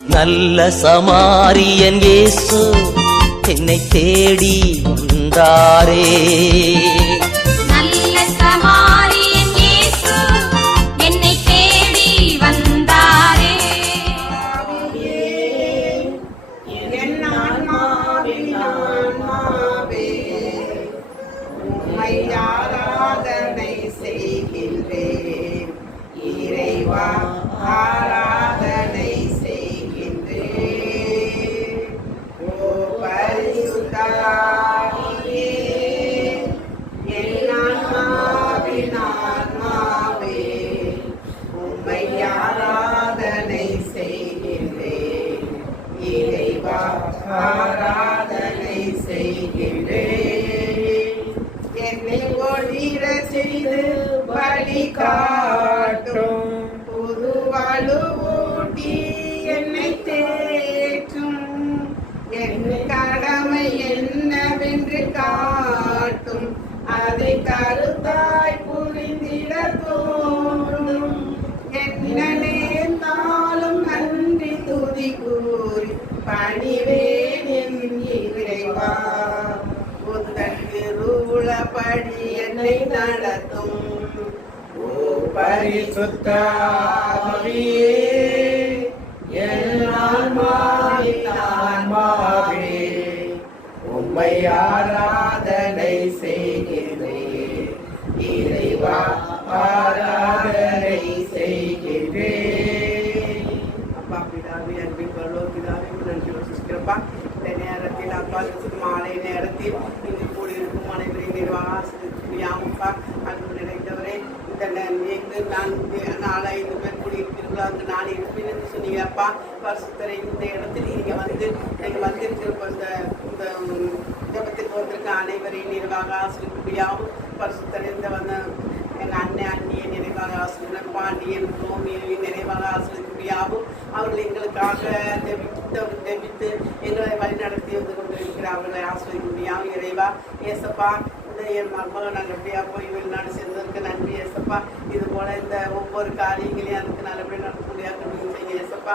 நல்ல சமாரியன் இயேசு என்னை தேடி வந்தாரே. நல்ல சமாரியன் இயேசு என்னை தேடி வந்தாரே. என் ஆன்மாவின் ஆன்மாவே உம்மை ஆராதனை செய்கின்றேன். இறைவா ஆராதனை செய்கின்றேன். ஓ பரிசுத்த ஆவியே, என் ஆன்மாவின் ஆன்மாவே உம்மை ஆராதனை செய்கின்றேன். இறைவா ஆராதனை செய்கின்றேன். என்னை ஒளிர செய்து வழி காட்டும், புது வலுவூட்டி என்னை தேற்றும். என் கடமை என்னவென்று காட்டும், அதை கருத்தாய் புரிந்திட தோன்றும். என்ன நேர்ந்தாலும் நன்றி துதி கூறி பணிவேன் என் இறைவா. உந்தன் திருவுளப்படி என்னை நடத்தும். ஓ பரிசுத்த ஆவியே, என் ஆன்மாவின் ஆன்மாவே உம்மை ஆராதனை செய்கின்றேன். இறைவா ஆராதனை செய்கின்றேன். அப்பா பிதாவே, அன்பின் பரலோகபிதாவே, நன்றி யோசிக்கிறப்பா. இந்த நேரத்தில் அப்பா மாலை நேரத்தில் இங்கு கூடியிருக்கும் அனைவரையும் நிர்வாகப்பா அன்பு நிறைந்தவரே, இந்த நான் 4-5 பேர் கூடியிருப்பீர்களோ அங்கு நான் இருப்பேன் என்று சொன்னீங்கப்பா. பரிசுத்தரை இந்த இடத்தில் நீங்கள் வந்திருக்கிற இந்த ஜபத்திற்கு வந்திருக்க அனைவரையும் நிர்வாக ஆசிரியக்கூடியாவும் பரிசுத்தரை இந்த வந்த எங்கள் அண்ணியை நிறைவாக ஆசிரியர் பாண்டியன் ரோமியையும் நிறைவாக ஆசிரியக்கூடியாவும் அவர்கள் எங்களுக்காக ஜெபித்து எங்களை வழிநடத்தி வந்து கொண்டிருக்கிற அவர்களை ஆசிரியக்கூடியாவும் இறைவா. ஏசப்பா, இந்த என் மருமகன் நல்லபடியாக போய் வெளிநாடு சென்றதற்கு நன்றி ஏசப்பா. இது போல இந்த ஒவ்வொரு காரியங்களையும் அதுக்கு நல்லபடியாக நடத்த முடியாது செய்ய ஏசப்பா.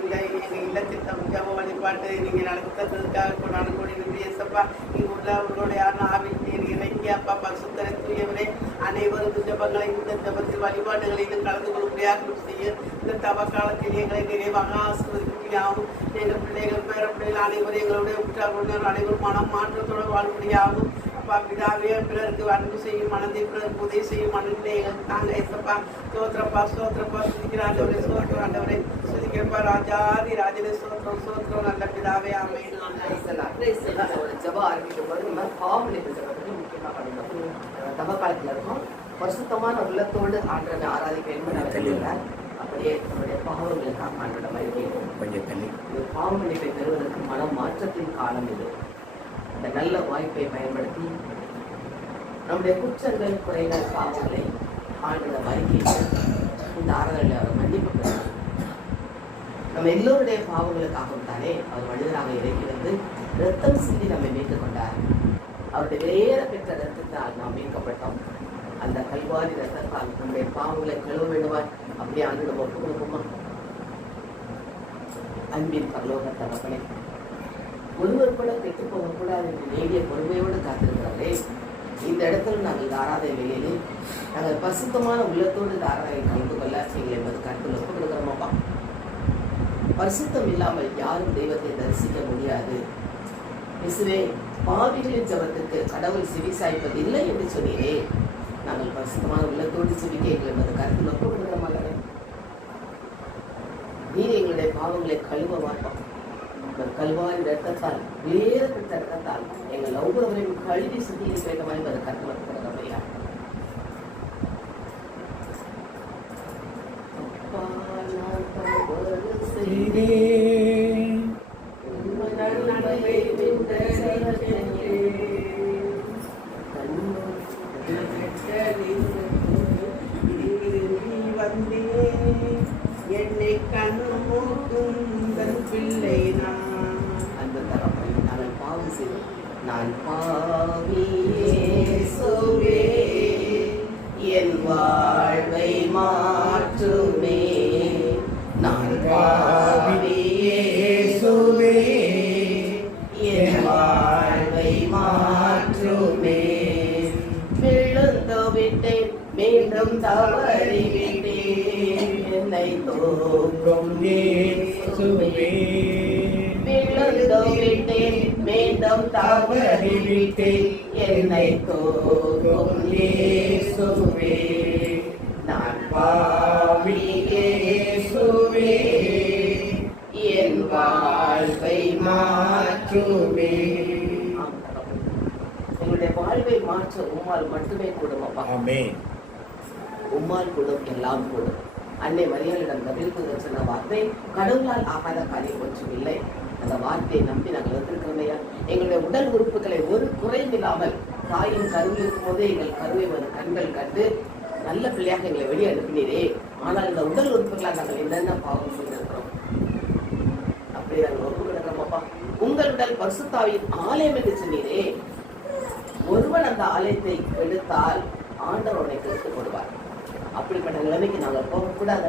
இந்த எங்கள் இல்லத்தின் ஜப வழிபாட்டு நீங்கள் நடத்துறதுக்காக கொண்டாட கூடிய நன்றி ஏசப்பா. இங்கு உள்ள அவர்களுடைய ஆவின் இறங்கி அப்பா பரிசுத்தரை தூயவரே அனைவரும் ஜபங்களை இந்த ஜபத்தில் வழிபாடுகளிலும் கலந்து கொள்ளும்படியாக செய்ய இந்த தவ காலத்தில் எங்களை நிறைவாக ஆசிரியர்களும் எங்கள் பிள்ளைகள் பேரப்பிள்ளைகள் அனைவரும் எங்களுடைய உற்றார் அனைவரும் மனம் மாற்றத்தோடு வாழ்படியாகும். அப்பா பிதாவே, பிறருக்கு அன்பு செய்யும் மனதை பிறருக்கு உதவி செய்யும் மனதிலே எங்களுக்கு தாங்க ஏசப்பா. சோத்திரப்பா சுதிக்கிற ஆண்டவரே, சோத்திரம் ஆண்டவரே சுதிக்கிறப்பா. ராஜாதி ராஜனே சோத்திரம் நல்ல பிதாவே, ஆமென். ஜப ஆரம்பிக்கும் போது நம்ம பாவநிலை ஜபத்துக்கு முக்கியமாக பண்ணிக்கணும். தப காலத்தில் இருக்கும் பரிசுத்தமான உள்ளத்தோடு ஆண்டவனை ஆராதிக்க வேண்டும். அப்படியே நம்முடைய பாவங்களுக்காக ஆண்டோட மதிப்பை பாவமன்னிப்பை பெறுவதற்கு மன மாற்றத்தின் காலம் இது. இந்த நல்ல வாய்ப்பை பயன்படுத்தி நம்முடைய குற்றங்கள் குறைகள் பாவங்களை ஆண்டோட அறிக்கையிட்டு இந்த ஆராதனையில் அவர் மன்னிப்பு பெறுவார். நம்ம எல்லோருடைய பாவங்களுக்காகவும் தானே அவர் மனிதராக இறங்கி வந்து ரத்தம் சிந்தி நம்மை மீட்டுக் கொண்டார். அவருடைய வேற பெற்ற ரத்தத்தால் நாம் மீட்கப்பட்டோம். அந்த கல்வாரி ரத்தத்தால் நம்முடைய பாவங்களை கழுவ வேண்டுவார். அப்படியே ஆண்டு நம்ம ஒப்புக் கொடுப்போமா? அன்பின் பரலோக தகப்பனே, ஒருவர் கூட கெட்டு போகக்கூடாது என்று நேடிய பொறுமையோடு காத்திருக்கிறாரே, இந்த இடத்துல நாங்கள் ஆராதனை வேலையிலே நாங்கள் பரிசுத்தமான உள்ளத்தோடு ஆராதனை கலந்து கொள்ள எங்கள் என்பது கருத்தில் ஒப்புக் கொடுக்கிறோமாப்பா. பரிசுத்தம் இல்லாமல் யாரும் தெய்வத்தை தரிசிக்க முடியாது. இசுவே, பாவிகளின் ஜபத்துக்கு கடவுள் செவி சாய்ப்பது இல்லை என்று சொன்னீரே, நாங்கள் பரிசுத்தமான உள்ளத்தோடு செவிக்க எங்கள் என்பது கருத்தில் ஒப்புக் கொடுக்கிறோமாக. நீர் எங்களுடைய பாவங்களை கழுவ மாட்டோம். கல்வாரி ரத்தத்தால் வேறுபட்ட ரத்தத்தால் எங்கள் ஒவ்வொருவரையும் கழுவி சுத்திகரிக்க வேண்டும் என்பது கருத்தில் ஒப்புக் கொடுக்கிறோமையா. என்னை கண்ணு மூட்டும் பிள்ளை நான் அந்த தரப்பை நாங்கள் பாவம் செய்வோம். நான் பாவியேசுவே, என் வாழ்வை மாற்றுமே. நான் பாவியேசுவே, மீண்டும் தவறிவிட்டேன் என்னை தூக்கும் இயேசுவே விழுந்து விட்டேன் மீண்டும் தவறிவிட்டேன் என்னை தூக்கும் இயேசுவே நான் பாவி இயேசுவே என் வாழ்வை மாற்றுவே. எங்களுடைய வாழ்வை மாற்ற உம்மால் மட்டுமே கூடும் அப்பா. உம்மால் கூடும், எல்லாம் கூடும். அன்னை மரியாளிடம் பதில் கூற சொன்ன வார்த்தை கடவுளால் ஆகாத காரியம் ஒன்றும் இல்லை. அந்த வார்த்தையை நம்பி நாங்கள் வந்திருக்கிறோமையா. எங்களுடைய உடல் உறுப்புகளை ஒரு குறைவில்லாமல் தாயின் கருவில் இருக்கும் போதே எங்கள் கருவை ஒரு கண்கள் கண்டு நல்ல பிள்ளையாக எங்களை வெளியே அனுப்பினீரே. ஆனால் இந்த உடல் உறுப்புகளால் நாங்கள் என்னென்ன பாவம் செய்திருக்கிறோம். அப்படி நாங்கள் ஒப்பு கிடக்கிறோமப்பா. உங்கள் உடல் பரிசுத்தாவின் ஆலயம் என்று சொன்னீரே. ஒருவன் அந்த ஆலயத்தை எடுத்தால் ஆண்டவர் உன்னை கெடுத்துக் கொள்வார். அப்படிப்பட்ட நிலைமைக்கு நாங்கள் போகக்கூடாது.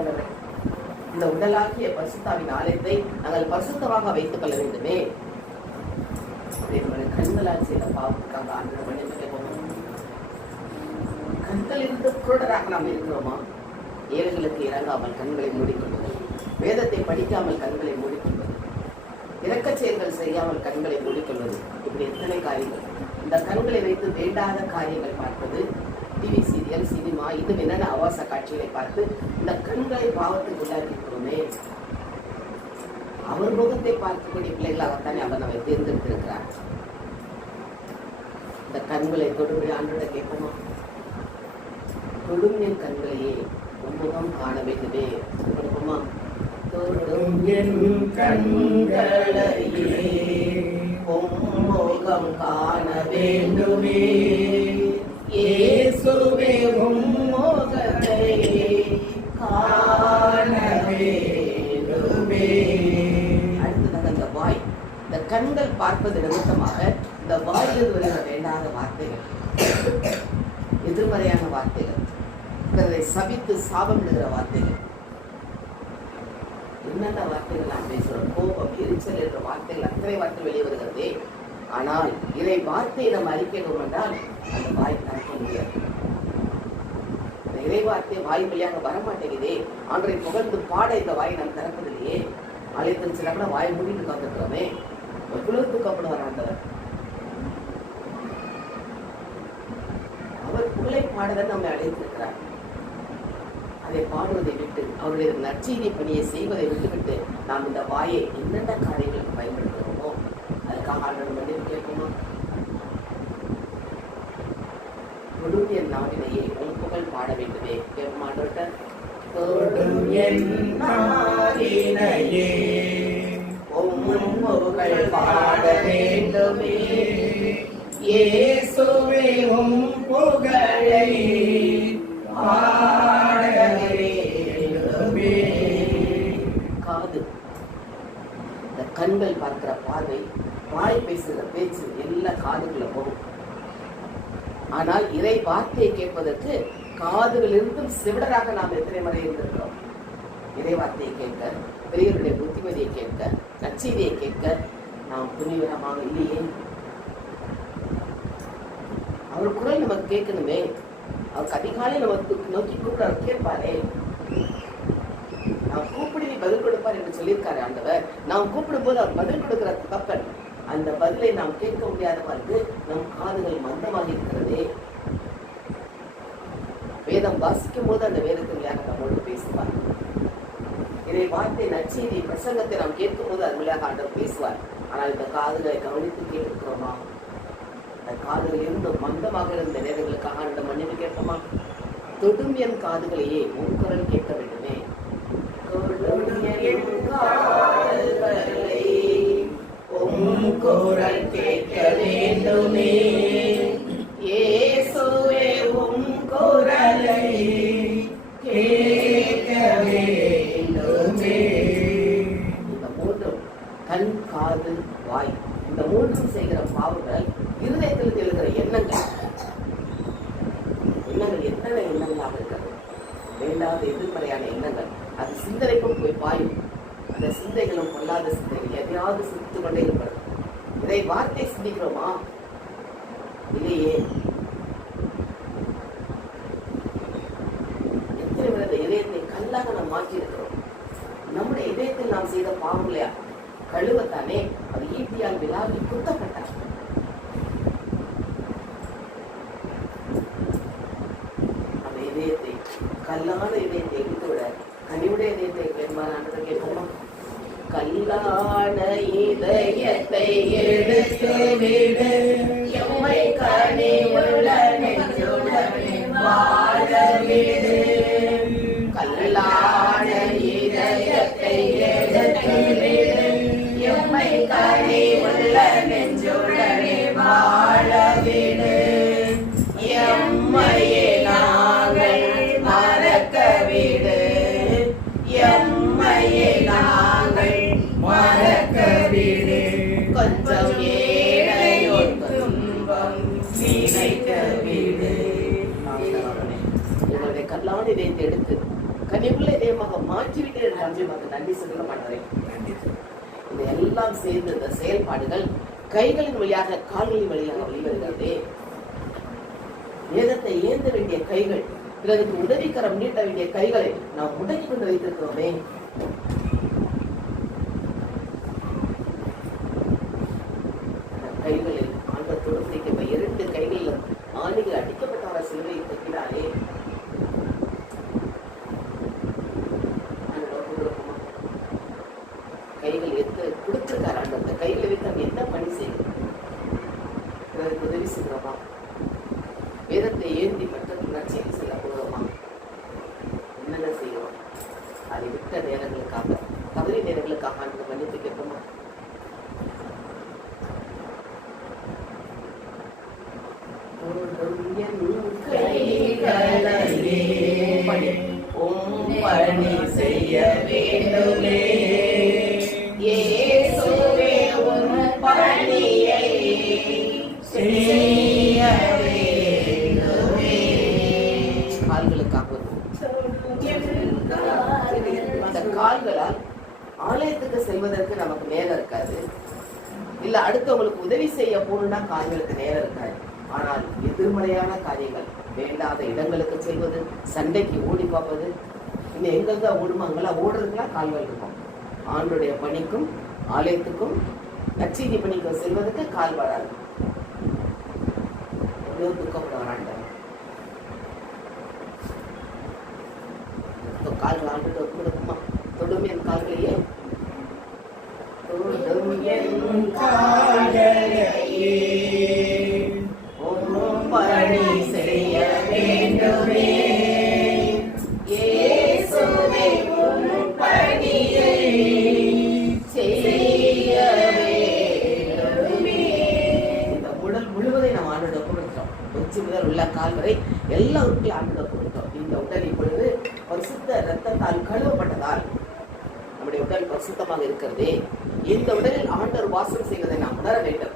இந்த உடலாகிய பரிசுத்தாவின் ஆலயத்தை நாங்கள் பரிசுத்தமாக வைத்துக் கொள்ள வேண்டுமே. கண்களால் செய்த பாவத்துக்காக ஆண்டவர் மன்னிப்பு போகணும். கண்கள் இருந்து குருடராக நாம் இருக்கிறோமா? ஏழைகளுக்கு இறங்காமல் கண்களை மூடிக்கொள்வது, வேதத்தை படிக்காமல் கண்களை மூடிக்கொள்வது, இரக்க செயல்கள் செய்யாமல் கண்களை மூடிக்கொள்வது, இப்படி எத்தனை காரியங்கள். இந்த கண்களை வைத்து வேண்டாத காரியங்கள் பார்ப்பது, டிவி சீரியல், சினிமா, இன்னும் என்னென்ன ஆபாச காட்சிகளை பார்த்து இந்த கண்களை பாவத்துக்கு உள்ளாக்கிக்கிறோமே. அவர் முகத்தை பார்க்கக்கூடிய பிள்ளைகளாகத்தானே அவர் நம்மை தேர்ந்தெடுத்திருக்கிறார். இந்த கண்களை தொடுபடி ஆண்டோட கேட்போமா? தொடும் என் கண்களையே உன்முகம் காண வேண்டுமே. கொடுப்போமா? தொடும் என் கண்களையே உன்முகம் காண வேண்டுமே. இயேசுவே உன்முகத்தை காண வேண்டுமே. அடுத்ததாக இந்த வாய், இந்த கண்கள் பார்ப்பது நிமித்தமாக இந்த வாயில் வருகிற வேண்டாத வார்த்தைகள், எதிர்மறையான வார்த்தைகள், பிறரை சபித்து சாபம் விடுகிற வார்த்தைகள், என்னென்ன வார்த்தைகள் நாம் பேசுகிறோம். கோபம், எரிச்சல் என்ற வார்த்தைகள் அத்தனை வார்த்தை வெளியே வருகிறதே. ஆனால் இதை வார்த்தையை நம்ம அறிக்கணும் என்றால் அந்த வாய் திறக்க முடியாது. இந்த இறை வார்த்தை வாய் வழியாக வரமாட்டேங்குதே. ஆண்டரை புகழ்ந்து பாட இந்த வாயை நாம் திறப்பதில்லையே. ஆலயத்தில் சில கூட வாய் மூடிட்டு காத்துக்கிறோமே. எவ்வளவு துக்கப்படுவார் ஆண்டவர். அவர் புகழை பாடுவதை நம்மை அழைத்திருக்கிறார். அதை பாடுவதை விட்டு அவருடைய நற்செய்தி பணியை செய்வதை விட்டுவிட்டு நாம் இந்த வாயை என்னென்ன காரியங்களுக்கு பயன்படுத்துகிறோமோ அதுக்காக ஆண்டவர் மன்னிப்பு கேட்போமா? தொடும் என் நாவினையே உன் புகழ் பாட வேண்டுமே. கேட்போமா ஆண்டவர்கிட்ட? தொடும் என் நாவினையே உன் புகழ் பாட வேண்டுமே. இயேசுவே உம் புகழை பாட வேண்டுமே. காது, இந்த கண்கள் பார்க்கிற பார்வை, வாய் பேசுகிற பேச்சு எல்லாம் காதுக்குள்ள போகும். ஆனால் இறை வார்த்தையை கேட்பதற்கு காதுகளிலிருந்தும் சிவிடராக நாம் எத்தனை முறை இருந்திருக்கிறோம். இறை வார்த்தையை கேட்க, பெரியவருடைய புத்திமதியை கேட்க, நற்செய்தியை கேட்க நாம் துணிவரமாக இல்லையே. அவர் குரல் நமக்கு கேட்கணுமே. அவருக்கு அதிகாலை நமக்கு நோக்கி கூப்பிட அவர் கேட்பாரே. நாம் கூப்பிடுவி பதில் கொடுப்பார் என்று சொல்லியிருக்காரு ஆண்டவர். நாம் கூப்பிடும் போது அவர் பதில் கொடுக்கிற கப்பல், அந்த பதிலை நாம் கேட்க முடியாத மாதிரி நம் காதுகள் மந்தமாக இருக்கிறதே. வேதம் வாசிக்கும் போது அந்த வேதத்தின் வழியாக நம்மோடு பேசுவார். இதை வார்த்தை நற்செய்தி பிரசங்கத்தை நாம் கேட்கும் போது அது வழியாக ஆண்டவர் பேசுவார். ஆனால் இந்த காதுகளை கவனித்து கேட்கிறோமா? அந்த காதுகள் இருந்தும் மந்தமாக இருந்த நேரங்களுக்காக அந்த மன்னிப்பு கேட்போமா? தொடும் என் காதுகளையே உன் குரல் கேட்க வேண்டுமே. உம் குரல் கேட்க வேண்டுமே. இயேசுவே உம் குரலை கேட்க வேண்டுமே. இந்த மூன்றும் கண், காது, வாய், இந்த மூன்றும் செய்கிற பாவங்கள் இருதயத்தில் எழுகிற எண்ணங்கள் எத்தனை எண்ணங்களாக இருக்கிறது. வேண்டாத எதிர்மறையான எண்ணங்கள் அது சிந்தனைக்கும் போய் பாயும். அந்த சிந்தைகளும் பொல்லாத சிந்தைகள் எதையாவது சிந்தித்து கொண்டே இருக்கிறது. இதை வார்த்தை சிந்திக்கிறோமா? இல்லையே. நாம் மாற்றி இருக்கிறோம். நம்முடைய இதயத்தில் நாம் செய்த பாவங்களையா கழுவத்தானே அவர் ஈட்டியால் விழாவி குத்தப்பட்டார். அந்த இதயத்தை, கல்லான இதயத்தை எடுத்துவிட கனிவுடைய இதயத்தை பெருமானானதை கேட்போமா? கல்லான இதயத்தை எடுத்து விடு, எம்மை கனிவுள்ள நெஞ்சுடனே வாழ விடு. கல்லான இதயத்தை எடுத்து விடு, எம்மை கனிவுள்ள நெஞ்சுடனே வாழ விடு. எம்மையே நாங்கள் மறக்க விடு, எம்மையே நாங்கள் மறக்க விடு. கொஞ்சம் ஏழையோர் துன்பம் நினைக்க விடு. எங்களுடைய கல்லான இதயத்தை எடுத்து கனிவுள்ள இதயமாக மாற்றிவிட்டு நமக்கு நன்றி சொல்ல மாட்டேன். இதெல்லாம் சேர்ந்து இந்த செயல்பாடுகள் கைகளின் வழியாக கால்களின் வழியாக வெளிவருகிறது. வேதத்தை ஏந்த வேண்டிய கைகள், பிறருக்கு உதவிக்கரம் நீட்ட வேண்டிய கைகளை நாம் முடக்கி கொண்டு வைத்திருக்கிறோமே. கைகளில் ஆண்டத்தோடு பிடிக்க 2 கைகளிலும் ஆணிகள் அடிக்கப்பட்டவர சிலுவையை தைக்கிறாரே. கைகள் எடுத்து கொடுத்திருக்காரு ஆண்டு. அந்த கைகளை வைத்து நம்ம என்ன பணி செய்யணும்? பிறருக்கு உதவி செய்கிறோமா? வேதத்தை ஏந்தி மற்றவர்கள் நற்செய்தி செல்ல போகிறோமா? என்னென்ன செய்கிறோம்? அதை விட்ட நேரங்களுக்காக, தவறி நேரங்களுக்காக அந்த மன்னித்து கேட்போமா? பணி செய்ய வேண்டுமே இயேசுவே, உன் பணியை செய்ய வேண்டுமே. கால்களுக்காக அந்த கால்களால் ஆலயத்துக்கு செல்வதற்கு நமக்கு நேரம் இருக்காது. இல்ல அடுத்தவங்களுக்கு உதவி செய்ய போகணும்னா கால்களுக்கு நேரம் இருக்காது. ஆனால் எதிர்மறையான காரியங்கள், வேண்டாத இடங்களுக்கு செல்வது, சண்டைக்கு ஓடி பார்ப்பது, இன்னும் எங்கெல்லாம் ஓடுமோ அங்கெல்லாம் ஓடுறதுக்கெல்லாம் கால்கள் இருக்கும். ஆண்டுடைய பணிக்கும் ஆலயத்துக்கும் நற்செய்தி பணிக்கும் செல்வதற்கு கால் வராது. எவ்வளவு துக்கப்பட வராண்ட கால்கள் ஆண்டு கொடுக்குமா? தொடும் என் கால்களையே, தொடும் என் கால்களையே பணி செய்ய வேண்டுமே இயேசுவே, உன் பணியை செய்ய வேண்டுமே. இந்த உடல் முழுவதை நாம் ஆண்டோட கொடுத்தோம். உச்சி முதல் உள்ள கால் வரை எல்லா உறுப்பையும் ஆண்டோட கொடுத்தோம். இந்த உடல் இப்பொழுது பரிசுத்த இரத்தத்தால் கழுவப்பட்டதால் நம்முடைய உடல் பரிசுத்தமாக இருக்கிறதே. இந்த உடலில் ஆண்டவர் வாசம் செய்வதை நாம் உணர வேண்டும்.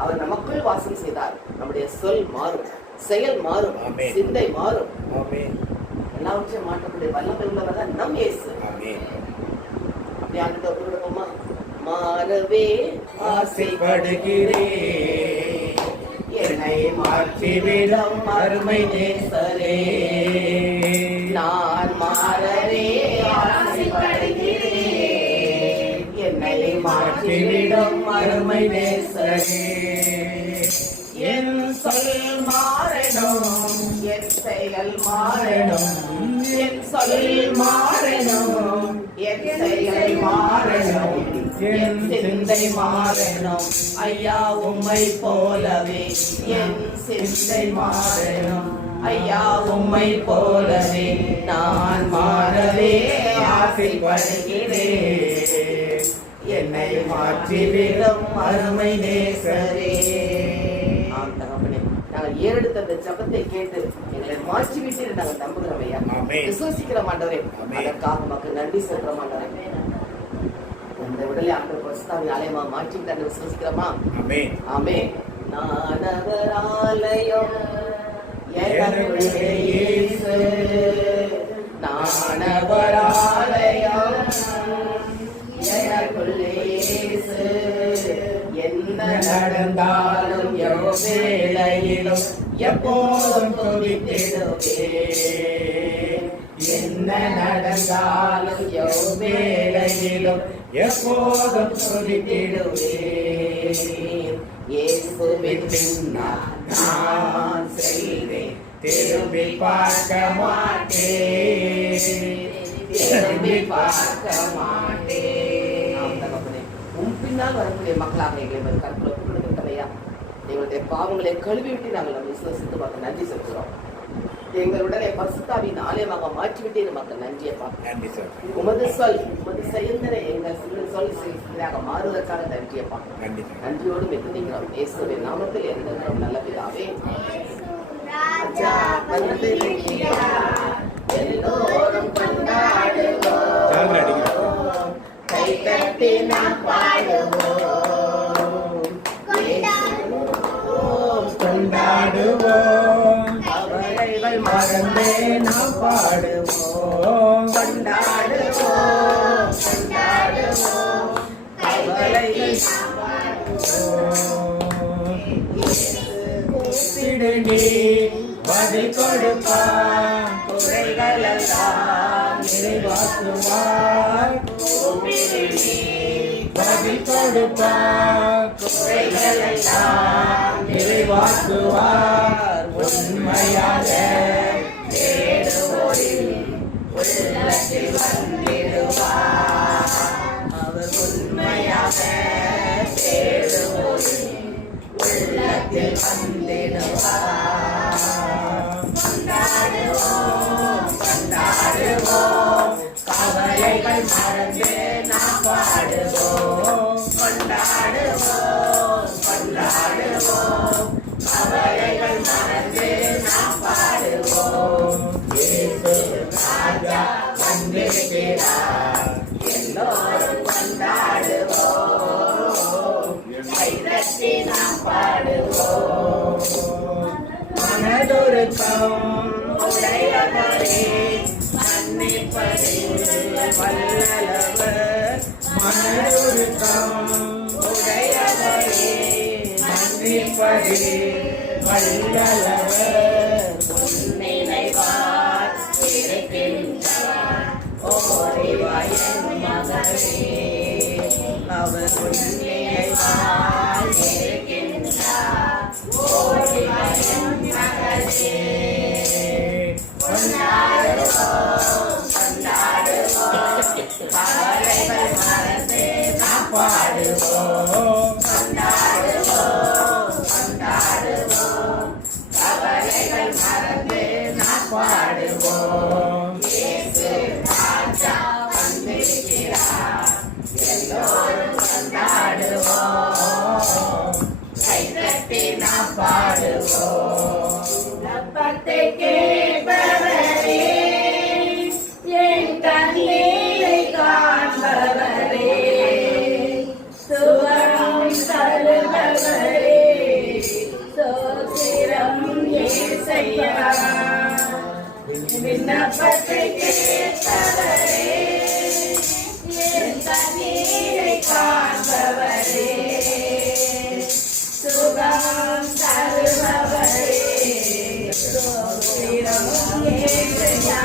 அவர் நமக்குள் வாசம் செய்தார். நம்முடைய சொல் மாறும், செயல் மாறும், சிந்தை மாறும். எல்லாவற்றையும் மாற்றக்கூடிய வல்லமை உள்ளவர் தான் நம் இயேசு. அப்படி ஆண்டு கொடுப்போமா? மாறவே ஆசைப்படுகிறேன், என்னை மாற்றிவிடும் அருமை நேசரே. நான் மாறவே ஆசைப்படுகிறேன், என்னை மாற்றிவிடும் அருமை நேசரே. என் சொல் மாறணும், என் செயல் மாறணும், என் சொல் மாறணும், என் செயல் மாறணும், என் சிந்தை மாறணும். ஐயா உம்மை போலவே என் சிந்தை மாறணும். ஐயா உம்மை போலவே நான் மாறவே ஆசைப்படுகிறேன், என்னை மாற்றிவிடும் அருமை நேசரே. நாங்கள் ஏறெடுத்த அந்த ஜபத்தை கேட்டு எங்களை மாற்றி விட்டு நாங்கள் நம்புகிறோம் ஐயா, விசுவசிக்கிறோம் ஆண்டவரே. அதற்காக நமக்கு நன்றி சொல்றோம் ஆண்டவரே. இந்த உடலை ஆண்டவர் பரிசுத்தாவின் ஆலயமா மாற்றிவிட்டு விசுவசிக்கிறோமா? ஆமென். நான் அவர் ஆலயம், எனக்குள்ளே இயேசு. நான் அவர் ஆலயம், எனக்குள்ளே இயேசு. என்ன நடந்தாலும் எவ்வேளையிலும் எப்போதும் துதித்திடுவேன். என்ன என்ன நடந்தாலும் எவ்வேளையிலும் எப்போதும் துதித்திடுவேன். இயேசுவின் பின்னால் நான் செய்தேன், திரும்பி பார்க்க மாட்டேன், திரும்பி பார்க்க மாட்டேன். ஆம் தகப்பனே, உம் பின்னால் வரக்கூடிய மக்களாக எங்களை கருத்துல கொடுக்கின்றவையா, எங்களுடைய பாவங்களை கழுவிவிட்டு நாங்கள் நம்ம விசுவாசித்து பார்க்க நன்றி செலுத்துகிறோம். எங்கள் உடலை பரிசுத்தாவின் ஆலயமாக மாற்றிவிட்டு நமக்கு நன்றியை பார்க்க நன்றி சார். உமது செயல்திரை எங்கள் சொல் செயலாக மாறுவதற்காக நன்றியை பார்க்க நன்றி சார். நன்றியோடு மெத்துகிறோம். இயேசுவின் நாமத்தில் எந்த நல்ல பிதாவே. ராஜா வந்திருக்கிறார், எல்லோரும் கொண்டாடுவோம், சார் அடிக்கிறோம். கை தட்டி நாம் பாடுவோம், கொண்டாடுவோம், கவலைகள் மறந்தே நாம் பாடுவோம், கொண்டாடுவோம், கொண்டாடுவோம், கவலைகள் கூப்பிடு நீ பதில் கொடுப்பார், குறைகள் எல்லாம் நிறைவாக்குவார், பதில் கொடுப்பார், குறைகள் எல்லாம் நிறைவாக்குவார், உண்மையாக தேடுவோரின் உள்ளத்தில் வந்திடுவார். அவர் உண்மையாக தேடுவோரின் உள்ளத்தில் வந்திடுவார். கொண்டாடுவோம், கொண்டாடுவோம், கவலைகள் மறந்து நாம் பாடுவோம், கொண்டாடுவோம், கொண்டாடுவோம், கவலைகள் மறந்து நாம் பாடுவோம். இயேசு ராஜா வந்திருக்கிறார், எல்லோரும் கொண்டாடுவோம், கைதட்டி நாம் பாடுவோம். மனதொருக்கம் உடையவரே, மன்னிப்பது வல்லவர், மனதொருக்கம் உடையவரே, மன்னிப்பது வல்லவர், நினைவார் இருக்கின்றார், ஓடிவாய் என் மகனே. அவர் நினைவார் இருக்கின்றார், ஓடிவாய் என் மகனே. கொண்டாடுவோம், கொண்டாடுவோம், கவலைகள் மறந்து நாம் பாடுவோம், கொண்டாடுவோம், கொண்டாடுவோம், கவலைகள் மறந்து நாம் பாடுவோம். இயேசு ராஜா வந்திருக்கிறார், எல்லோரும் கொண்டாடுவோம், கைதட்டி நாம் பாடுவோம். அப்பத்தை கேட்பவரே, என் கண்ணீரை காண்பவரே, சுகம் தருபவரே, சோத்திரம் இயேசையா. விண்ணப்பத்தை கேட்பவரே, என் கண்ணீரை காண்பவரே, சுகம் தருபவரே, சோத்திரம் இயேசையா.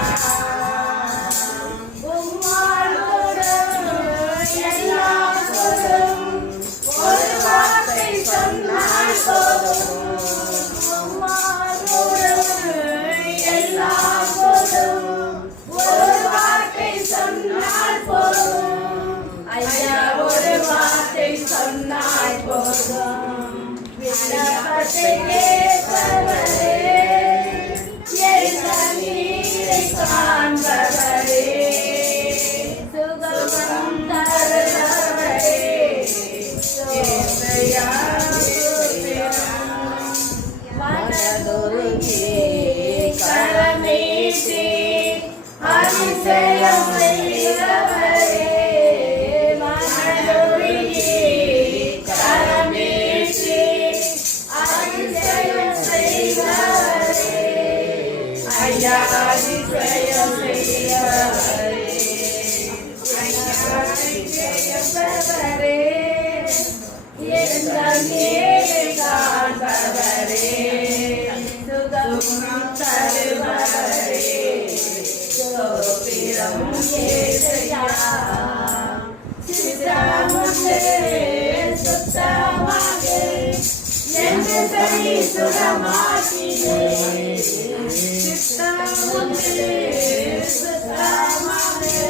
உம்மாளோடு எல்லாம் போதும், ஒரு வார்த்தை சொன்னால் போதும், உம்மாளோடு எல்லாம் போதும், ஒரு வார்த்தை சொன்னால் போதும், ஐயா ஒரு வார்த்தை சொன்னால் போதும். விண்ணப்பத்தை கேட்பவரே, என் கண்ணீரை காண்பவரே, சுகம் தருபவரே, இயேசையா மனதுருகி கரமீட்டி அதிசயம் செய்கிறவரே, மனதுருகி கரமீட்டி அதிசயம் செய்கிறவரே, ஐயா அதிசயம் செய்கிறவரே. சுகமாக்கினே சித்தமுண்டே சுத்தமானே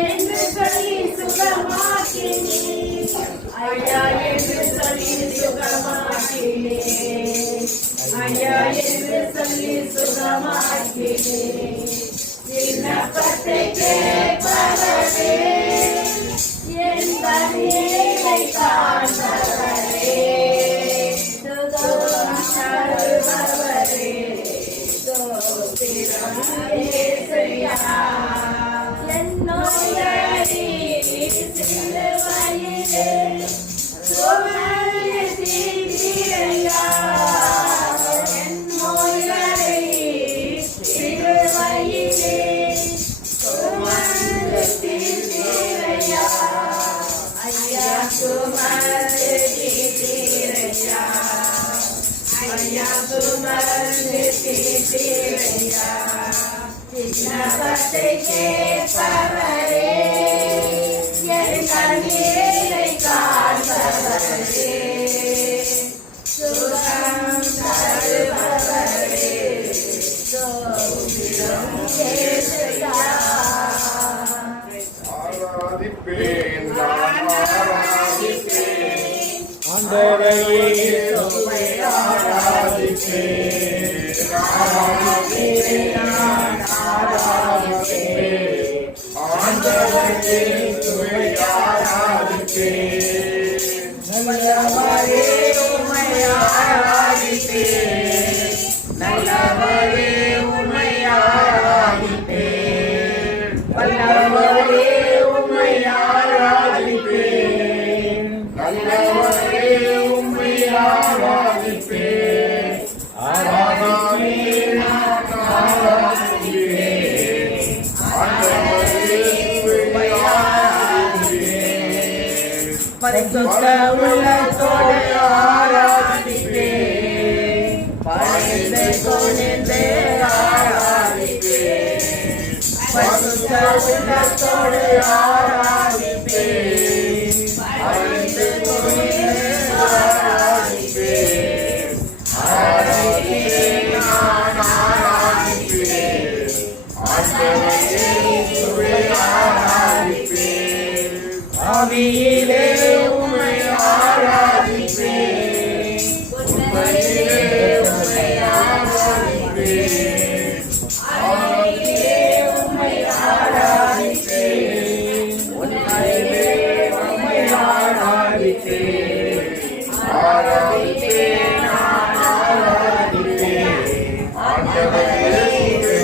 என்று சொல்லி சுகமாக்கினே ஐயா என்று சொல்லி சுகமாக்கினே ஐயா என்று சொல்லி சுகமாக்கினே விண்ணப்பத்தை கேட்பவரே என் கண்ணீரை காண்பவரே சுகம் தருபவரே ஸ்தோத்திரம் இயேசுயா என் நோயாளி சிலுவையிலே சுமந்து தீர்த்தீரையா என் நோயாளி சிலுவையிலே சுமந்து தீர்த்தீரையா ஐயா சுமந்து தீர்த்தீரையா ஐயா சுமந்து தீர்த்தீரையா விண்ணப்பத்தை கேட்பவரே என் கண்ணீரை காண்பவரே சுகம் தருபவரே ஸ்தோத்திரம் இயேசுயா ஆராதிப்பேன் நான் ஆராதிப்பேன் ஆண்டவரே இயேசுவை ஆராதிப்பேன் ஆராதிப்பேன் நான் ஆராதிப்பேன் ஆண்டவரே இயேசுவை ஆராதிப்பேன் நல்லவரே உம்மை ஆராதிப்பேன் நல்லவரே உம்மை ஆராதிப்பேன் வல்லவரே உம்மை ஆராதிப்பேன் நல்லவரே உம்மை ஆராதிப்பேன் ஆராதிப்பேன் நான் ஆராதிப்பேன் ஆண்டவரே உம்மை ஆராதிப்பேன் பரிசுத்த உள்ளத்தோடு ஆராதிப்பேன் பரிந்து கொண்டு ஆராதிப்பேன் பரிசுத்த உள்ளத்தோடு ஆராதிப்பேன் பரிந்து கொண்டு ஆராதிப்பேன் ஆராதிப்பேன் நான் ஆராதிப்பேன் ஆண்டவரே இயேசுவை ஆராதிப்பேன் ஆவியிலே உம்மை ஆராதிப்பேன் உண்மையிலே உம்மை ஆராதிப்பேன் ஆவியிலே உம்மை ஆராதிப்பேன் உண்மையிலே உம்மை ஆராதிப்பேன் ஆராதிப்பேன் நான் ஆராதிப்பேன் ஆண்டவரே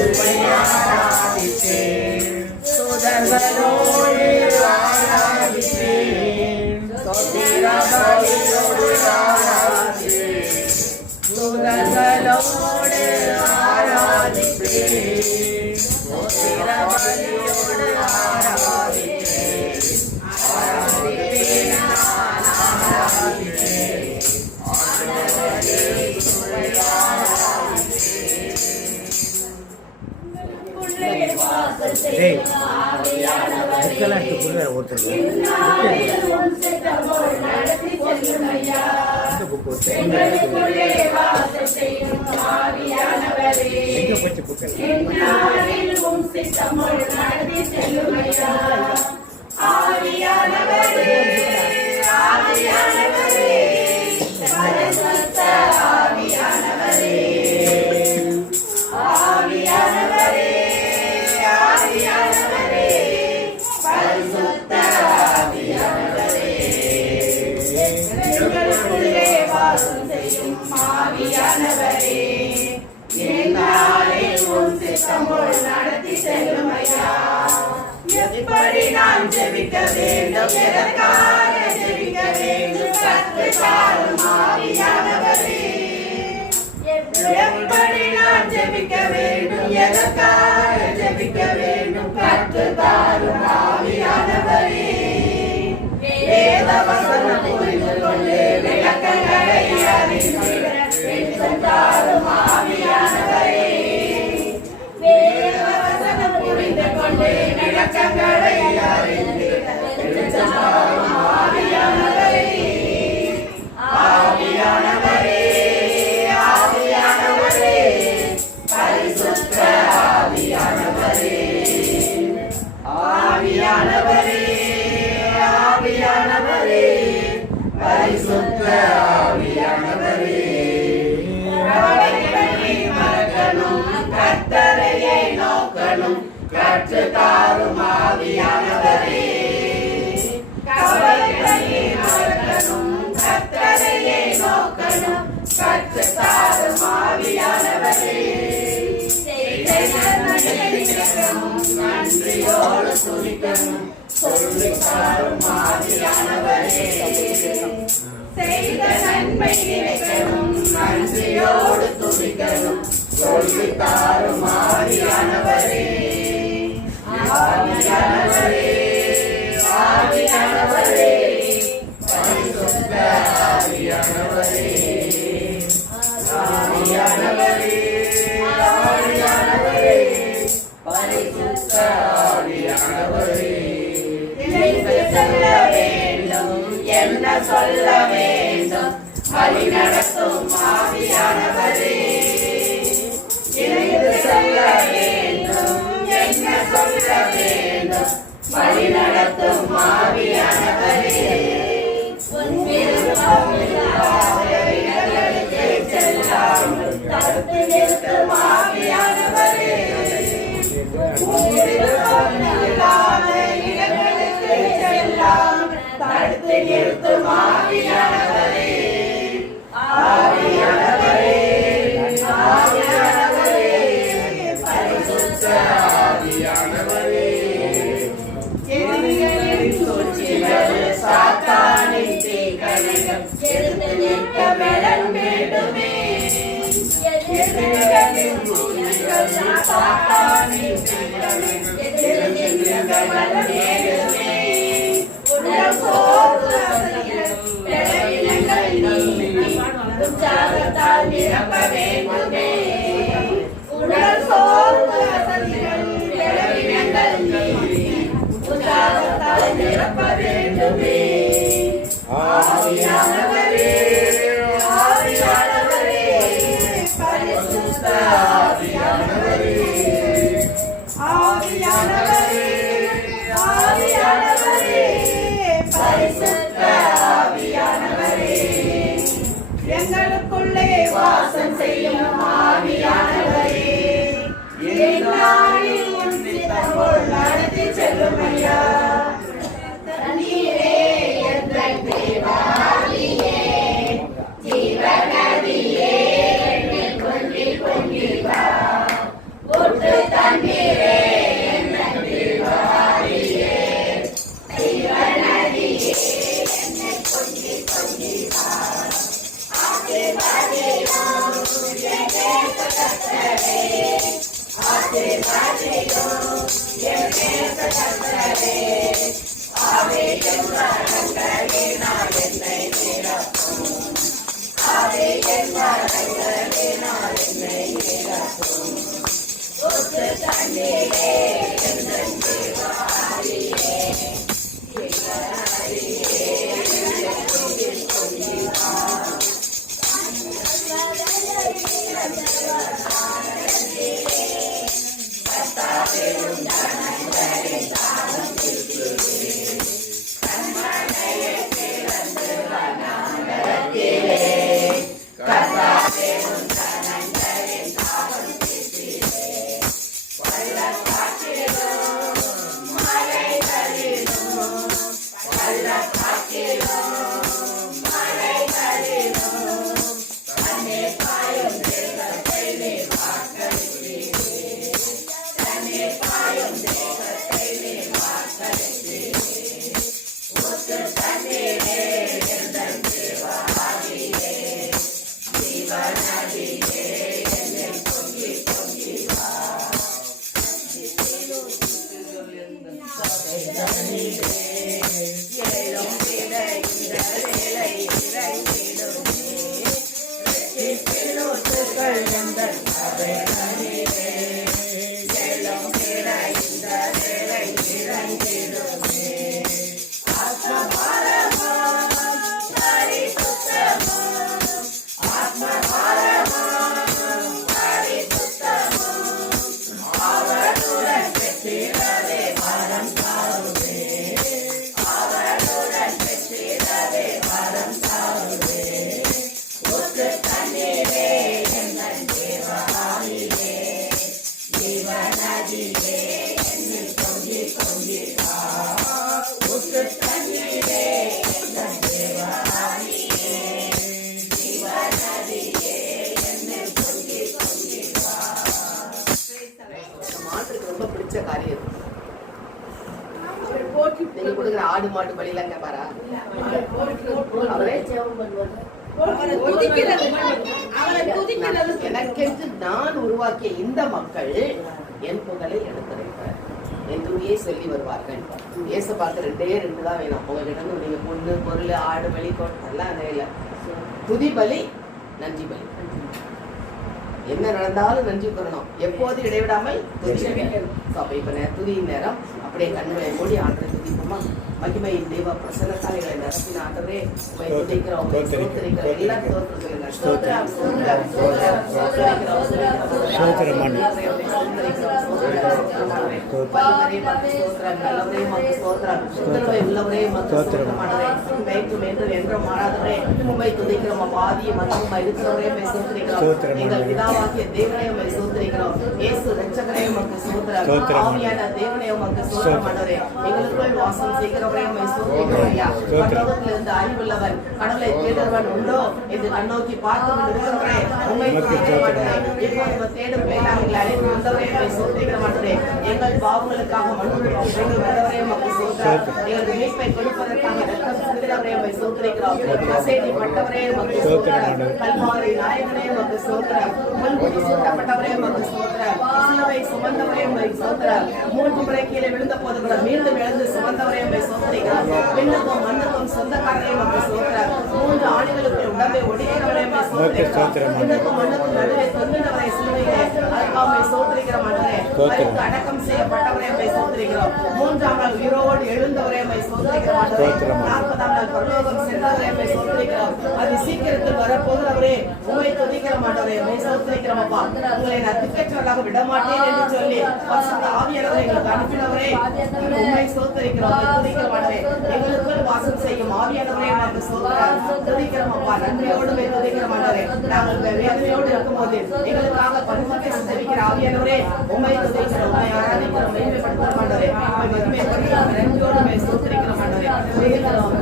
உம்மை ஆராதிப்பேன் சுதர்வரோடு ஆராதிப்பேன் ஸ்தோத்திரபலியோடு ஆராதிப்பேன் சுதர்வரோடு ஆராதிப்பேன் ஸ்தோத்திரபலியோடு ஆராதிப்பேன் ஆராதிப்பேன் நான் ஆராதிப்பேன் ஆண்டவரே உம்மை ஆராதிப்பேன் டேய் புக்கெல்லாம் எடுத்து கொடுங்க ஒருத்தர் எந்த புக்கு எங்கே போச்சு புக்கு எப்படி நான் ஜெபிக்க வேண்டும் எதற்காக ஜெபிக்க வேண்டும் கற்றுத் தாரும் ஆவியானவரே எப்படி நான் ஜெபிக்க வேண்டும் எதற்காக ஜெபிக்க வேண்டும் கற்றுத் தாரும் ஆவியானவரே வேத வசனம் புரிந்து கொண்டு விளக்கங்களை அறிந்திட வெளிச்சம் தாரும் ஆவியானவரே வேத வசனம் புரிந்து கொண்டு விளக்கங்களை அறிந்திட வெளிச்சம் தாரும் ஆவியானவரே ஆவியானவரே கற்றுத்தாரும் ஆவியானவரே. கவலைகளை மறக்கணும், கர்த்தரையே நோக்கணும், கற்றுத்தாரும் ஆவியானவரே. செய்த நன்மைகளுக்கும் நன்றியோடு துதிக்கணும், சொல்லித்தாரும் ஆவியானவரே. செய்த நன்மை நினைக்கணும், நன்றியோடு துதிக்கணும், சொல்லித்தாரும் ஆவியானவரே. ஆவியானவரே, ஆவியானவரே, பரிசுத்த ஆவியானவரே. ஆவியானவரே, ஆவியானவரே, பரிசுத்த ஆவியானவரே. இணைந்து செல்ல வேண்டும், என்ன சொல்ல வேண்டும், வழி நடத்தும் ஆவியானவரே. இணைந்து செல்ல வேண்டும், என்ன சொல்ல வேண்டும், வழி நடத்தும் ஆவியானவரே. உன் விருப்பம் இல்லாத இடங்களுக்கு செல்லாமல் தடுத்து நிறுத்தும் ஆவியானவரே. உன் விருப்பம் இல்லாத இடங்களுக்கு செல்லாமல் தடுத்து நிறுத்தும் ஆவியானவரே. ஆவியானவரே, ஆவியானவரே, பரிசுத்த ஆவியானவரே. எதிரிகளின் சூழ்ச்சிகள், சாத்தானின் தீக்கணைகள் எதிர்த்து நிற்க பலன் வேண்டுமே. எதிரிகளின் சூழ்ச்சிகள், சாத்தானின் தீக்கணைகள் எதிர்த்து நிற்க பலன் வேண்டுமே. உடல் சோர்வு அசதிகள், பலவீனங்கள் நீங்கி உற்சாகத்தால் நிரப்ப வேண்டுமே. உடல் சோர்வு அசதிகள், பலவீனங்கள் நீங்கி உற்சாகத்தால் நிரப்ப வேண்டுமே. ஆவியானவரே, ஆவியானவரே, பரிசுத்த ஆவியானவரே. ஆவியானவரே, ஆவியானவரே, பரிசுத்த ஆவியானவரே. எங்களுக்குள்ளே வாசம் செய்யும் ஆவியானவரே. என்னாலில் உன் சித்தம்போல் நடத்தி செல்லும் ஐயா. தண்ணீரே எங்கள் தேவாலயம். மாட்டு பலியில கேட்பாரா? அவரே எனக்கென்று நான் உருவாக்கிய இந்த மக்கள் என் புகழை எடுத்துரைப்பார். என் துணியை சொல்லி வருவார்கள். ஏச பார்க்க 2 தான் வேணும். உங்ககிட்ட நீங்க பொண்ணு பொருள் ஆடு பலி எல்லாம் அதே இல்லை. துதி பலி, நன்றி பலி. என்ன நடந்தாலும் நன்றி கூறணும். எப்போது இடைவிடாமல் இப்ப துதியின் நேரம் அப்படியே கண்ணுகளை மூடி ஆண்டரை துதிப்போமா? மகிமையின் தேவ பிரசன்னத்தால் எங்களை நடத்தின ஆண்டவரே உம்மை துதிக்கிறோம், உம்மை ஸ்தோத்திரிக்கிறோம். எல்லாம் ஸ்தோத்திரம் சொல்லுங்க. ஸ்தோத்திரம் ஸ்தோத்திரம் ஸ்தோத்திரம் ஸ்தோத்திரிக்கிறோம் ஸ்தோத்திரம் பல்லவரே மக்கு ஸ்தோத்திரம், நல்லவரே மக்கு ஸ்தோத்திரம், சுத்தரவை உள்ளவரே மக்கு ஸ்தோத்திரம் ஆண்டவரே. மேய்க்கும் என்றும் மாறாதவரே உம்மை துதிக்கிறோம். ஆதி மனமும் இருக்கிறவரே உம்மை ஸ்தோத்திரிக்கிறோம். எங்கள் பிதாவாகிய தேவனே உம்மை ஸ்தோத்திரிக்கிறோம். இயேசு இரட்சகரே உமக்கு ஸ்தோத்திரம். ஆவியான தேவனே உமக்கு ஸ்தோத்திரம் ஆண்டவரே. எங்களுக்குள் வாசம் செய்கிறவரே உம்மை ஸ்தோத்திரிக்கிறோம் ஐயா. பரலோகத்திலிருந்து அறிவுள்ளவன் கடவுளை தேடுவன் உண்டோ என்று கண்ணோக்கி பார்த்து கொண்டிருக்கிறவரே உம்மை ஸ்தோத்திரிக்கிறோம் ஆண்டவரே. இப்போது தேடும் பிள்ளைகளை அழைத்து வந்தவரே உம்மை ஸ்தோத்திரிக்கிறோம் ஆண்டவரே. எங்கள் பாவங்களுக்காக மன்னிப்பு இறங்கி வந்தவரே உமக்கு ஸ்தோத்திரம். எங்களுக்கு மீட்பை கொடுப்பதற்காக ரத்தம் சிந்தினவரே உம்மை ஸ்தோத்திரிக்கிறோம். அசைப்பட்டவரே உமக்கு ஸ்தோத்திரம். கல்வாரி நாயகனே உமக்கு ஸ்தோத்திரம். முன்குறி சூட்டப்பட்டவரே உமக்கு ஸ்தோத்திரம். சிலுவை சுமந்தவரே உம்மை ஸ்தோத்திரம். 3 முறை கீழே விழுந்த போது கூட மீண்டும் எழுந்து சுமந்தவரே உம்மை ஸ்தோத்திரிக்கிறோம். விண்ணுக்கும் மண்ணுக்கும் சொந்தக்காரரே உமக்கு ஸ்தோத்திரம். 3 ஆண்டுகளுக்கு உடம்பை ஒடுக்கிறவரே உம்மை ஸ்தோத்திரிக்கிறோம். விண்ணுக்கும் மண்ணுக்கும் நடுவே தொங்கினவரே சிலுவையிலே அதற்காக உம்மை ஸ்தோத்திரிக்கிறோம் ஆண்டவரே. மரித்து அடக்கம் செய்யப்பட்டவரே உம்மை ஸ்தோத்திரிக்கிறோம். 3ஆம் நாள் உயிரோடு எழுந்தவரே உம்மை ஸ்தோத்திரிக்கிறோம் ஆண்டவரே. 40ஆம் நாள் பரலோகம் சென்றவரே உம்மை ஸ்தோத்திரிக்கிறோம். அது சீக்கிரத்தில் வரப்போகிறவரே உம்மை துதிக்கிறோம் ஆண்டவரே. உம்மை ஸ்தோத்திரிக்கிறோம் அப்பா. உங்களை நான் திக்கற்றவர்களாக விட மாட்டேன் என்று சொல்லி பரிசுத்த ஆவியானவரை எங்களுக்கு அனுப்பினவரே உம்மை ஸ்தோத்திரிக்கிறோம். துதிக்கிறோம் ஆண்டவரே. எங்களுக்குள் வாசம் செய்யும் ஆவியானவரே உமக்கு ஸ்தோத்திரம். துதிக்கிறோம் அப்பா. நன்றியோடு உம்மை துதிக்கிறோம் ஆண்டவரே. நாங்கள் வேதனையோடு இருக்கும்போது எங்களுக்காக பரிசுத்த செவிக்கிற ஆவியானவரே உம்மை துதிக்கிறோம். உம்மை ஆராதிக்கிறோம், மகிமைப்படுத்துகிறோம் ஆண்டவரே. மகிமைப்படுத்துகிறோம். நன்றியோடு உம்மை ஸ்தோத்திரிக்கிறோம் ஆண்டவரே.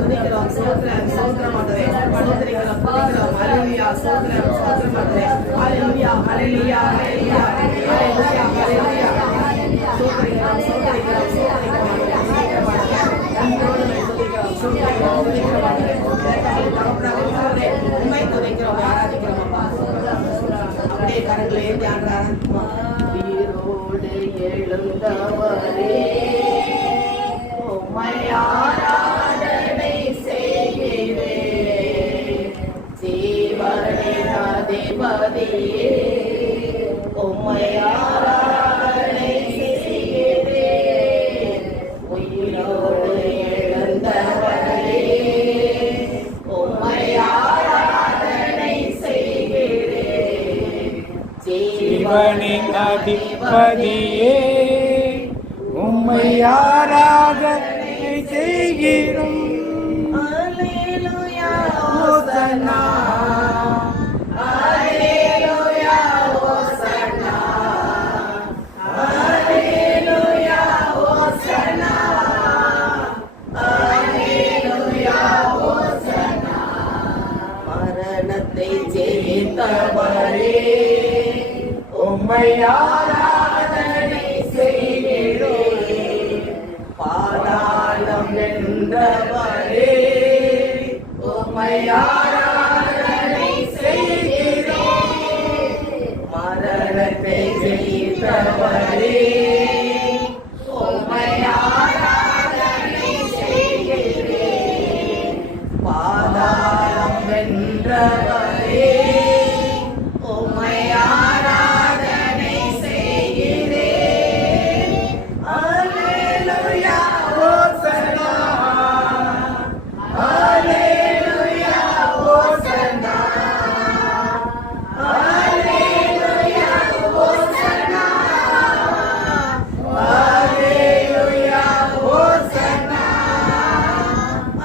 துதிக்கிறோம் ஸ்தோத்திரம் ஸ்தோத்திரம் ஆண்டவரே. ஸ்தோத்திரிக்கிறோம் துதிக்கிறோம். ஹல்லேலூயா ஸ்தோத்திரம் ஸ்தோத்திரம் ஆண்டவரே. ஹல்லேலூயா ஹல்லேலூயா ஹல்லேலூயா ஹல்லேலூயா ஹல்லேலூயா. ஸ்தோத்திரிக்கிறோம் ஸ்தோத்திரிக்கிறோம் ஸ்தோத்திரிக்கிறோம் ஆண்டவரே. நன்றியோடு உம்மை துதிக்கிறோம் ஸ்தோத்திரிக்கிறோம் துதிக்கிறோம் ஆண்டவரே. தகப்பனாகிய உம்மை துதிக்கிறோம், ஆராதிக்கிறோம் அப்பா. அப்படியே கரங்களை ஏந்தி ஆராதிப்போம். உயிரோடு எழுந்தவரே உம்மை ஆராதனை செய்கிறேன். ஜீவனின் அதிபதியே உம்மை ஆராதனை செய்கிறேன். உயிரோடு எழுந்தவரே உம்மை ஆராதனை செய்கிறேன். ஜீவனின் அதிபதியே உம்மை ஆராதனை செய்கிறோம். அல்லேலூயா ஹோசன்னா அல்லேலூயா ஹோசன்னா அல்லேலூயா ஹோசன்னா அல்லேலூயா ஹோசன்னா. மரணத்தை ஜெயித்தவரே உம்மை ஆராதனை செய்கிறேன். பாதாளம் வென்றவரே உம்மை ஆராதனை செய்கிறேன். மரணத்தை ஜெயித்தவரே உம்மை ஆராதனை செய்கிறேன். பாதாளம் வென்றவரே உம்மை ஆராதனை செய்கிறேன். அல்லேலூயா ஹோசன்னா அல்லேலூயா ஹோசன்னா அல்லேலூயா ஹோசன்னா அல்லேலூயா ஹோசன்னா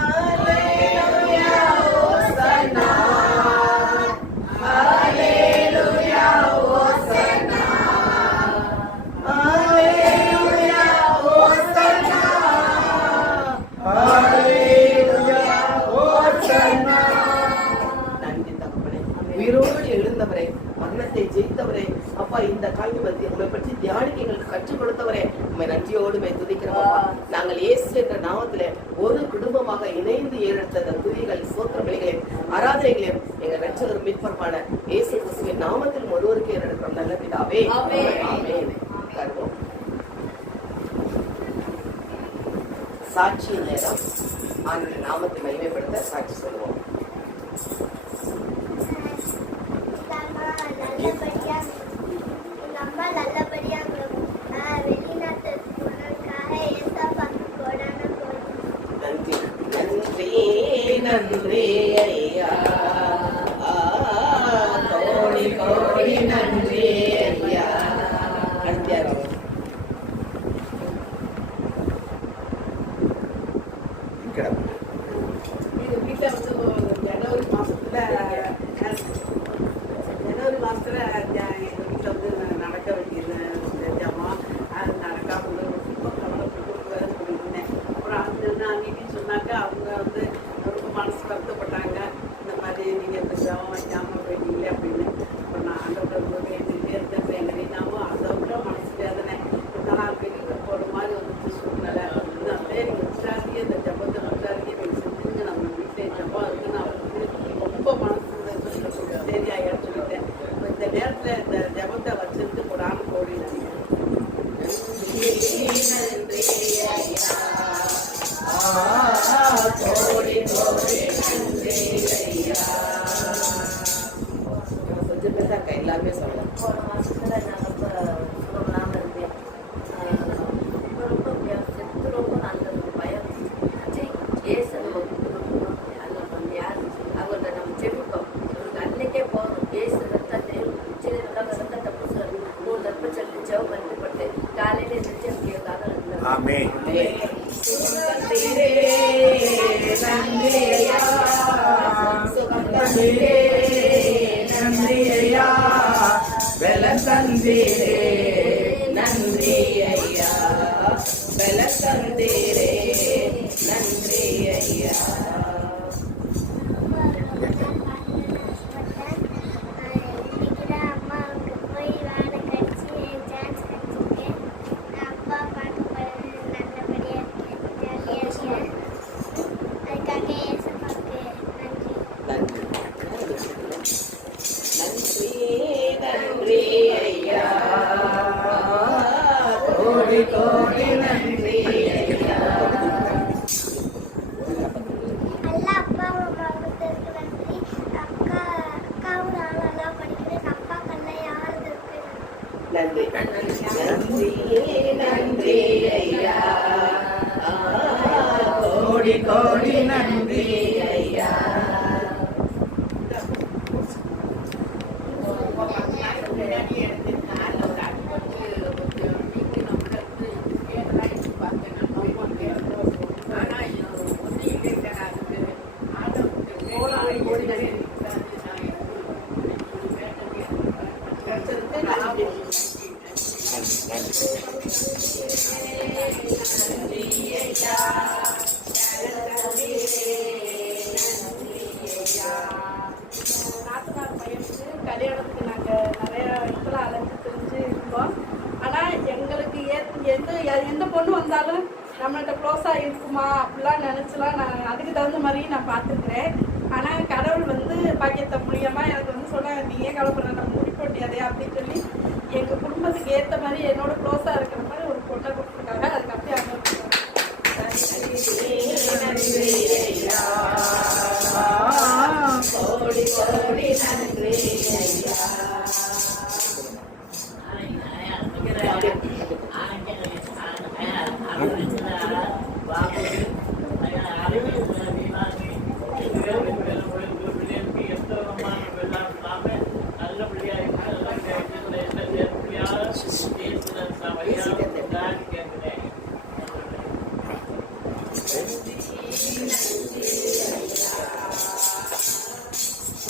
அல்லேலூயா ஹோசன்னா அல்லேலூயா ஹோசன்னா அல்லேலூயா ஹோசன்னா அல்லேலூயா ஹோசன்னா. நன்றி தகப்பனே. உயிரோடு எழுந்தவரே, மரணத்தை ஜெயித்தவரே, அப்பா இந்த காய்கறி பற்றி உங்களை பற்றி தியானிக்க எங்களுக்கு கற்றுக் கொடுத்தவரே உண்மை நன்றியோடு துதிக்கிறோம். நாங்கள் இயேசு என்ற நாமத்திலே ஒரு குடும்பம் மூலமாக இணைந்து ஏறெடுத்த துதிகள் சோத்திரங்களையும் ஆராதனைகளையும் எங்க ரட்சகர் மீட்பருமான இயேசு கிறிஸ்துவின் நாமத்தில் ஒருவருக்கு ஏறெடுக்கிறோம் நல்ல பிதாவே. ஆமென். உட்காருவோம். சாட்சியின் நேரம். ஆண்டவருடைய நாமத்தை மகிமைப்படுத்த சாட்சி சொல்லுவோம். நல்லபடியா வெளிநாட்டு போனதுக்காக ஏசாப்பாக்கு கோடான கோடி நன்றி நன்றி நன்றி ஐயா, கோடி கோடி நன்றி ஐயா. அடுத்த எங்க வீட்டுல வந்து ஜனவரி மாசத்துல எங்க வீட்டுல வந்து நடக்க வேண்டியது செஞ்சோமா. அது நடக்காம ரொம்ப கவலைப்பட்டு இருந்தேன். அப்புறம் அது நான் வீட்டுன்னு சொன்னாக்க அவங்க வந்து ரொம்ப மனசு வருத்தப்பட்டாங்க. இந்த மாதிரி நீங்க இந்த ஜபம் வைக்காம போயிட்டீங்களே அப்படின்னு. அப்புறம் நான் ஆண்டவரை ரொம்ப வேண்டிகிட்டே இருந்தேன். எங்க வீட்டாவும் அதை விட மனசு வேதனை. நான் வெளியில் போகிற மாதிரி வந்து சூழ்நிலை அதே நீங்கள் விட்டாதீங்க, இந்த ஜபத்தை விட்டாதீங்க, நீங்கள் செஞ்சுங்க. நம்ம வீட்டில் ஜபம் இருக்குன்னு அவருக்கு ரொம்ப மனசு சரியாயிடும் சொல்லிட்டேன். இந்த நேரத்தில் இந்த ஜபத்தை வச்சிருந்து போடாம போடினாங்க. கொஞ்சம் பேர் தான் எல்லாருமே சொல்லலாம். போன மாசத்துல நான் ரொம்ப சுகமில்லாம இருந்தேன். ரொம்ப செத்து ரொம்ப நல்ல ஒரு பயம். ஏசு நம்ம யார் அவர்கிட்ட நம்ம செவிப்போம். அவருக்கு அன்னைக்கே போகணும். ஏசு ரத்தத்தை ரத்தத்தை புதுசாக 3 தடவை சொல்லி ஜெபம் பண்ணிப்பட்டு காலையில நிறுத்தி கேட்காத ஆமென். நன்றி ஐயா, வெலம் தந்தீரே நன்றி ஐயா, வெலம் தந்தீரே நன்றி ஐயா. அம்மா அவங்க போய் வேலை கடிச்சு சான்ஸ் கிடைச்சிருக்கேன். நான் அப்பா பாட்டு பாடுறது நல்லபடியா இருக்கேன், ஜாலியா இருக்கேன். அதுக்காக ஏசப்பாக்கு நன்றி. நன்றி நன்றி ஐயா, கோடி கோடி நன்றி ஐயா. நல்லா அப்பா அம்மா கொடுத்ததுக்கு நன்றி. அக்காவும் நானும் நல்லா படிக்கிறேன். அப்பாக்கெல்லாம் யாரும் இருக்கு நன்றி நன்றி நன்றி ஐயா, கோடி கோடி நன்றி ஐயா. நாத்தனார் பையனுக்கு கல்யாணத்துக்கு நாங்கள் நிறைய இடத்துல அலைஞ்சு தெரிஞ்சு இருக்கோம். ஆனால் எங்களுக்கு எந்த பொண்ணு வந்தாலும் நம்மள்கிட்ட க்ளோஸாக இருக்குமா அப்படிலாம் நினச்சலாம் நான் அதுக்கு தகுந்த மாதிரி நான் பார்த்துக்கிறேன். ஆனால் கடவுள் வந்து பாக்கியத்தை மூலியமாக எனக்கு வந்து சொன்னாங்க, நீ ஏன் கவலைப்படுற, நம்ம முடிக்க முடியாதே அப்படின்னு சொல்லி எங்கள் குடும்பத்துக்கு ஏற்ற மாதிரி என்னோட க்ளோஸாக இருக்கிற மாதிரி ஒரு பொண்ணை கொடுத்துருக்காங்க. அதுக்கு அப்படியே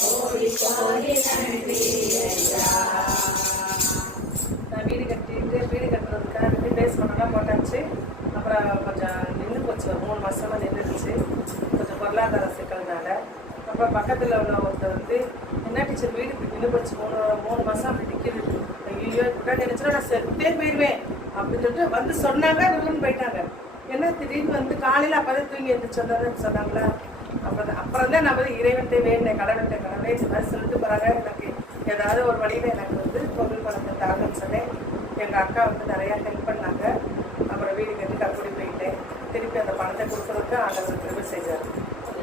கோடி கோடி நன்றி ஐயா. வீடு கட்டுறதுக்காக 2 டேஸ் பண்ணலாம் போட்டாச்சு. அப்புறம் கொஞ்சம் நின்று போச்சு, 3 மாசமா நின்றுடுச்சு கொஞ்சம் பொருளாதார சிக்கல்னால. அப்புறம் பக்கத்தில் உள்ள ஒருத்தர் வந்து என்ன டீச்சர் வீடு இப்படி நின்று போச்சு, 3 மாசம் அப்படி நிற்கிது, ஐயோ இப்படி நினைச்சுன்னா நான் செத்தே போயிடுவேன் அப்படின்னு சொல்லிட்டு வந்து சொன்னாங்க. அதுன்னு போயிட்டாங்க. என்ன திடீர்னு வந்து காலையில் அப்போதான் தூங்கி எழுந்திரிச்சோன்னு சொன்னாங்களா. அப்புறம் தான் நான் வந்து இறைவன்கிட்ட வேண்டேன், கடவுளே இந்த மாதிரி சொல்லிட்டு போகிறாங்க, எனக்கு ஏதாவது ஒரு வழியில் எனக்கு வந்து பொருள் பணத்தை தாங்கன்னு சொன்னேன். எங்கள் அக்கா வந்து நிறையா ஹெல்ப் பண்ணாங்க. அப்புறம் வீடு கட்டி அப்படி போயிட்டேன். திருப்பி அந்த பணத்தை கொடுக்குறதுக்கு ஆண்டவர் திரும்ப செஞ்சார்.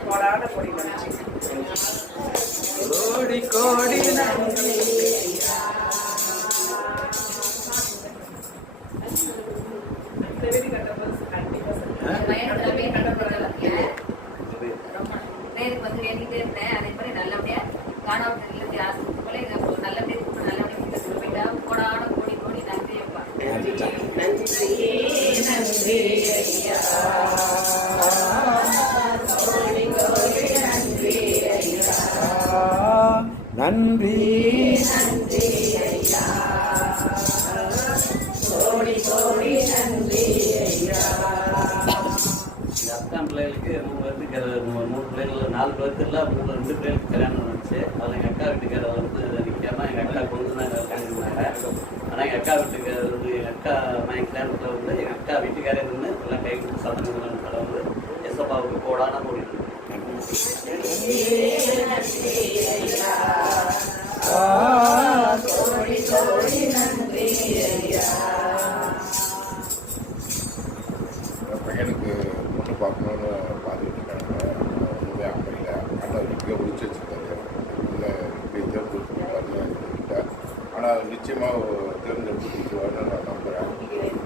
கோடான கோடி நன்றி. கோடி கோடி நன்றி. இந்த வீடு கட்டும்போது கண்டிப்பாக நேருக்கு வந்து வேண்டிகிட்டே இருந்தேன். அதே மாதிரி நல்லபடியா காணாமல் இல்லத்தை ஆசிரியர்களே நல்லபடியா நல்லபடியா போயிட்டா கோடான கோடி கோடி நன்றி அப்பா. நன்றி ஐயா. நன்றி நன்றி ஐயா. கோடி கோடி நன்றி ஐயா. அக்கா பிள்ளைகளுக்கு 3 பிள்ளைகள் 4 பேருக்கு 2 பிள்ளைகளுக்கு கல்யாணம் நடந்துச்சு. அதில் எங்கள் அக்கா வீட்டுக்காரர் வந்து நிற்காம எங்கள் அக்கா கொண்டு தான் கல்யாணம். ஆனால் எங்கள் அக்கா வீட்டுக்காரர் வந்து எங்கள் அக்கா மகன் கல்யாணத்தில் வந்து எங்கள் அக்கா வீட்டுக்காரே இருந்து எல்லாம் கை கொடுத்து சத்தம் வந்து எஸ்அப்பாவுக்கு கோடான கோடி கோடி கோடி நன்றி ஐயா. பையனுக்கு பொண்ணு பார்க்கணுன்னு பார்த்துட்டு இருக்காங்க. ஒன்றுமே அமையல. ஆனால் வீட்டில் ஒழிச்சு வச்சுருக்காரு. இல்லை இப்படி தேர்ந்தெடுத்து ஆனால் நிச்சயமாக தேர்ந்தெடுத்து கொடுத்துருவாருன்னு நான்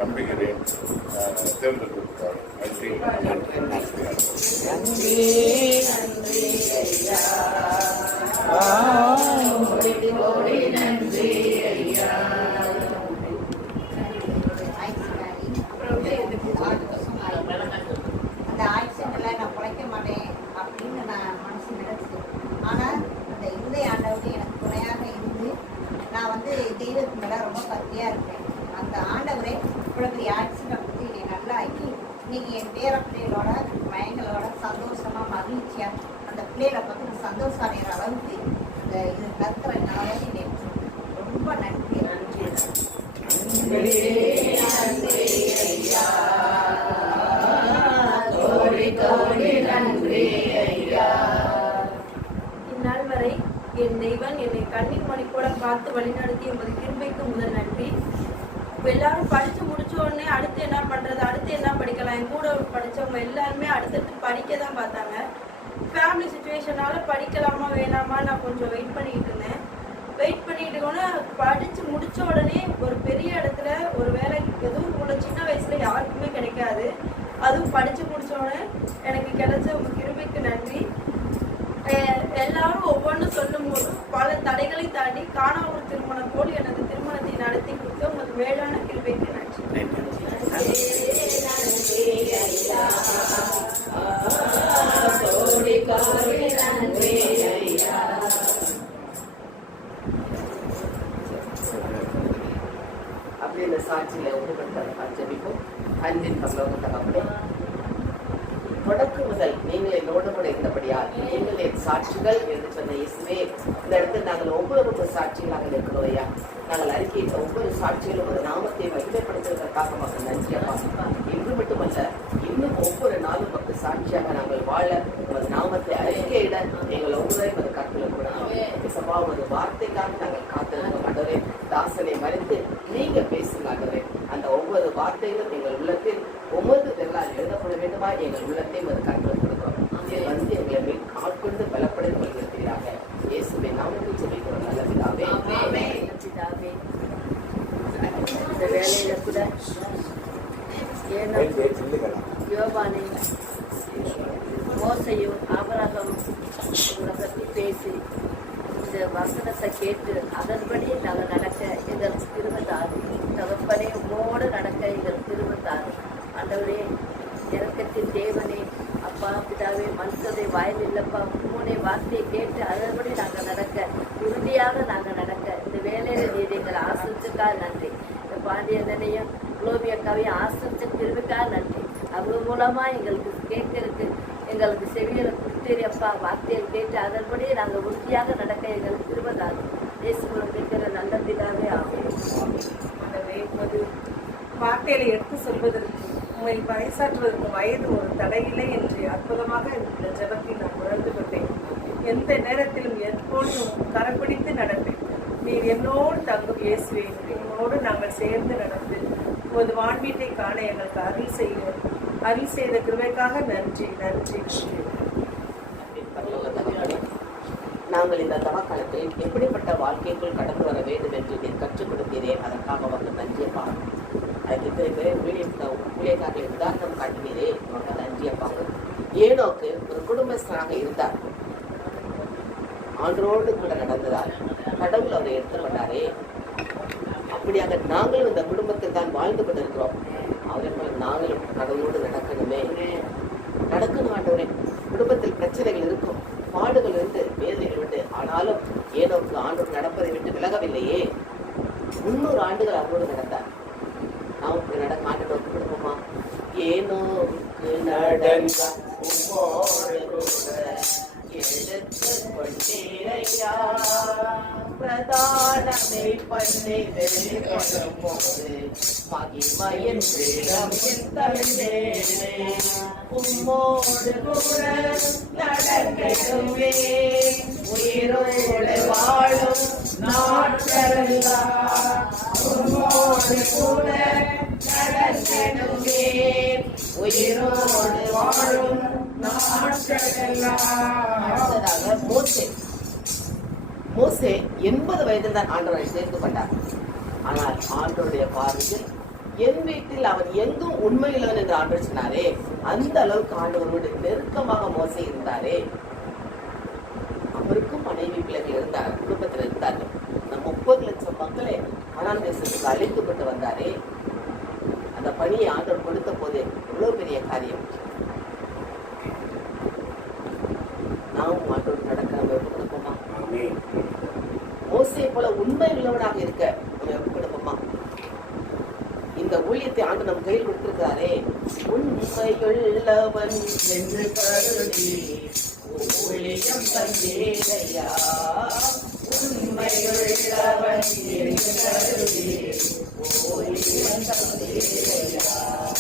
நம்புகிறேன். தேர்ந்தெடுத்து நன்றி நன்றி நன்றி நன்றி ஐயா. கோடி கோடி நன்றி ஐயா. அந்த ஆக்சிடென்ட்ல நான் பிழைக்க மாட்டேன் அப்படின்னு நான் மனசு நினைச்சேன். ஆனால் அந்த இருதய ஆண்டவர் எனக்கு துணையாக இருந்து நான் வந்து தெய்வத்துக்கு மேலே ரொம்ப பக்தியாக இருப்பேன். அந்த ஆண்டவரே இவ்வளோ பெரிய ஆக்சிடென்ட் வந்து என்னை நல்லா ஆக்கி இன்னைக்கு என் பேர பிள்ளைகளோட மயங்களோட சந்தோஷமாக மகிழ்ச்சியாக அந்த பிள்ளைகளை பார்த்து சந்தோஷம் அடைகிற அளவுக்கு இந்த இது கத்துறதுனால என்னை ரொம்ப நன்றி நன்றி நன்றி ஐயா. கோடி கோடி நன்றி ஐயா. இந்நாள் வரை என் தெய்வன் என்னை கண்ணீர் மணி கூட பார்த்து வழிநடத்தி உமது கிருபைக்கு முதல் நன்றி. எல்லாரும் படிச்சு முடிச்ச உடனே அடுத்து என்ன பண்றது, அடுத்து என்ன படிக்கலாம், என் கூட படிச்சவங்க எல்லாருமே அடுத்தடுத்து படிக்க தான் பார்த்தாங்க. ஃபேமிலி சுச்சுவேஷனால படிக்கலாமா வேணாமா நான் கொஞ்சம் வெயிட் பண்ணிட்டு இருந்தேன். வெயிட் பண்ணிட்டு இருக்கோன்னா படிச்சு முடிச்ச உடனே ஒரு பெரிய இடத்துல ஒரு வேலை எதுவும் உள்ள சின்ன வயசுல யாருக்குமே கிடைக்காது. அதுவும் படிச்சு முடிச்ச உடனே எனக்கு கிடைச்ச உங்க கிருபைக்கு நன்றி. எல்லாரும் ஒவ்வொன்றும் சொல்லும் போது பல தடைகளை தாண்டி காணா ஒரு திருமணம் போல் எனது திருமணத்தை நடத்தி கொடுத்த உமது வேளாண் கிருபைக்கு நன்றி. கோடி கோடி நன்றி ஐயா. அப்படி இந்த சாட்சியில ஒப்புக்கொடுத்த ஜெபிப்போம். அன்பின் பரலோக தகப்பனே, தொடக்கு முதல் நீங்கள் என்னோடு கூட இருந்தபடியால் நீங்கள் என் சாட்சிகள் என்று சொன்ன இயேசுவே, இந்த இடத்தில் நாங்கள் ஒவ்வொரு சாட்சிகளாக இருக்கிறோம் ஐயா. நாங்கள் அறிக்கையிட்ட ஒவ்வொரு சாட்சிகளும் ஒரு நாமத்தை மகிமைப்படுத்துவதற்காக மக்கள் நன்றி அப்பா. இன்று மட்டுமல்ல, இன்னும் ஒவ்வொரு நாளும் மக்கள் சாட்சியாக நாங்கள் வாழ உமது நாமத்தை அறிக்கையிட எங்கள் ஒவ்வொருவரையும் ஒரு கருத்தில் கூட சபா ஒரு வார்த்தைக்காக நாங்கள் காத்திருந்தோம். ஆண்டவரே, தாசனை மறைத்து நீங்க பேசுங்க ஆண்டவரே. அந்த ஒவ்வொரு வார்த்தைகளும் எங்கள் உள்ளத்தில் ஒவ்வொரு வெள்ளால் எழுதப்பட வேண்டுமா எங்கள் உள்ளத்தை ஒரு கருத்தில் கொடுக்கிறோம். வந்து எங்களை மேல் ஆட்கொண்டு பலப்படுத்தி வருகிறாக இயேசுவை நாமத்தில் சொல்லிக்கிறோம். நல்ல பிதாவே. இந்த வேலையில கூட யோவானை மோசையும் ஆபிரகாமும் உங்களை பற்றி பேசி இந்த வசனத்தை கேட்டு அதன்படி நாங்கள் நடக்க எங்களுக்கு திரும்ப தாரும். தகப்பனே, உம்மோடு நடக்க எங்களுக்கு திரும்ப தாரும். ஆண்டவரே, இறக்கத்தின் தேவனே, அப்பா பிதாவே, மனுஷதை வாயில் இல்லப்பா, உம்முடைய வார்த்தையை கேட்டு அதன்படி நாங்கள் நடக்க, உறுதியாக நாங்கள் நடக்க இந்த வேலையில நீர் எங்களை ஆசிரிச்சுக்காக நன்றி. இந்த பாண்டியனையும் குளோபியக்காவையும் ஆசிரிச்சு திரும்பிக்காக நன்றி. அவங்க மூலமா எங்களுக்கு கேட்கறதுக்கு எங்களுக்கு செவியலை கொடுத்தேரி அப்பா. வார்த்தையை கேட்டு அதன்படி நாங்கள் உறுதியாக நடக்க எங்களுக்கு திரும்பதாகும். இயேசுவின் கேட்கிற நல்ல பிதாவே ஆகும். வார்த்தையில எடுத்து சொல்வதற்கு உண்மை பறைசாற்றுவதற்கு வயது ஒரு தடையில்லை என்று அற்புதமாக இந்த ஜெபத்தை நான் உணர்ந்து கொண்டேன். எந்த நேரத்திலும் எப்பொழுதும் கரப்பிடித்து நடப்பேன். நீர் என்னோடு தங்கும் இயேசுவே, என்னோடு நாங்கள் சேர்ந்து நடந்து உமது வான்வீட்டை காண எங்களுக்கு அருள் செய்த கிருபைக்காக நன்றி நன்றி. நாங்கள் இந்த தவக்காலத்தில் எப்படிப்பட்ட வாழ்க்கைக்குள் கடந்து வர வேண்டும் என்று நீர் கற்றுக் கொடுத்தீரே, அதற்காக வந்து நன்றியப்பா. அதுக்கு பிறகு ஊழியக்காரர்களை உதாரணம் காட்டினீரே, உனக்கு நன்றியப்பாங்க. ஏனோக்கு ஒரு குடும்பஸ்தனாக இருந்தார், ஆண்டோடு கூட நடந்ததால் கடவுள் அவரை எடுத்துக்கொண்டாரே. அப்படியாக நாங்களும் இந்த குடும்பத்தில் தான் வாழ்ந்து கொண்டிருக்கிறோம். அவரை போல நாங்களும் கடவுளோடு நடக்கணுமே, நடக்கணும் ஆண்டவரே. குடும்பத்தில் பிரச்சனைகள் இருக்கும், பாடுகள் உண்டு, வேதனைகள் உண்டு. ஆனாலும் ஏனோக்கு ஆண்டோடு நடப்பதை விட்டு விலகவில்லையே. 300 ஆண்டுகள் அவரோடு நடந்தார். நாம் இப்படி நடக்க ஆண்டோடு குடும்பமா? ஏனோக்கு நடந்த பிரதானமே பண்ணை வெளிப்படும் போது மகிமையின் உம்மோடு கூட நடக்கவே உயிரோடு வாழும் நாட்களெல்லாம் உம்மோடு கூட நடக்கவே உயிரோடு வாழும் நாட்களெல்லாம். மோசே 80 வயதில் தான் ஆண்டவரை சேர்த்து கொண்டார். ஆனால் ஆண்டவருடைய பார்வையில் என் வீட்டில் அவன் எங்கும் உண்மையிலவன் என்று ஆண்டவர் சொன்னாரே, அந்த அளவுக்கு ஆண்டவரோடு நெருக்கமாக மோசே இருந்தாரே. அவருக்கும் மனைவி பிள்ளைகள் இருந்தார், குடும்பத்தில் இருந்தார்கள். 30 லட்சம் மக்களை கானான் தேசத்துக்கு அழைக்கப்பட்டு வந்தாரே. அந்த பணியை ஆண்டவர் கொடுத்த போது எவ்வளவு பெரிய காரியம். நாம் ஆண்டோடு நடக்க நம்ம கொடுப்போமா? மோசே போல உண்மை உள்ளவனாக இருக்க நம்ம கொடுப்போமா? இந்த ஊழியத்தை ஆண்டு நம் கையில் கொடுத்திருக்கிறாரே. உண்மையுள்ளவன் என்று கருதி ஊழியம் தந்தேனையா, உண்மையுள்ளவன் என்று கருதி ஊழியம் தந்தேனையா.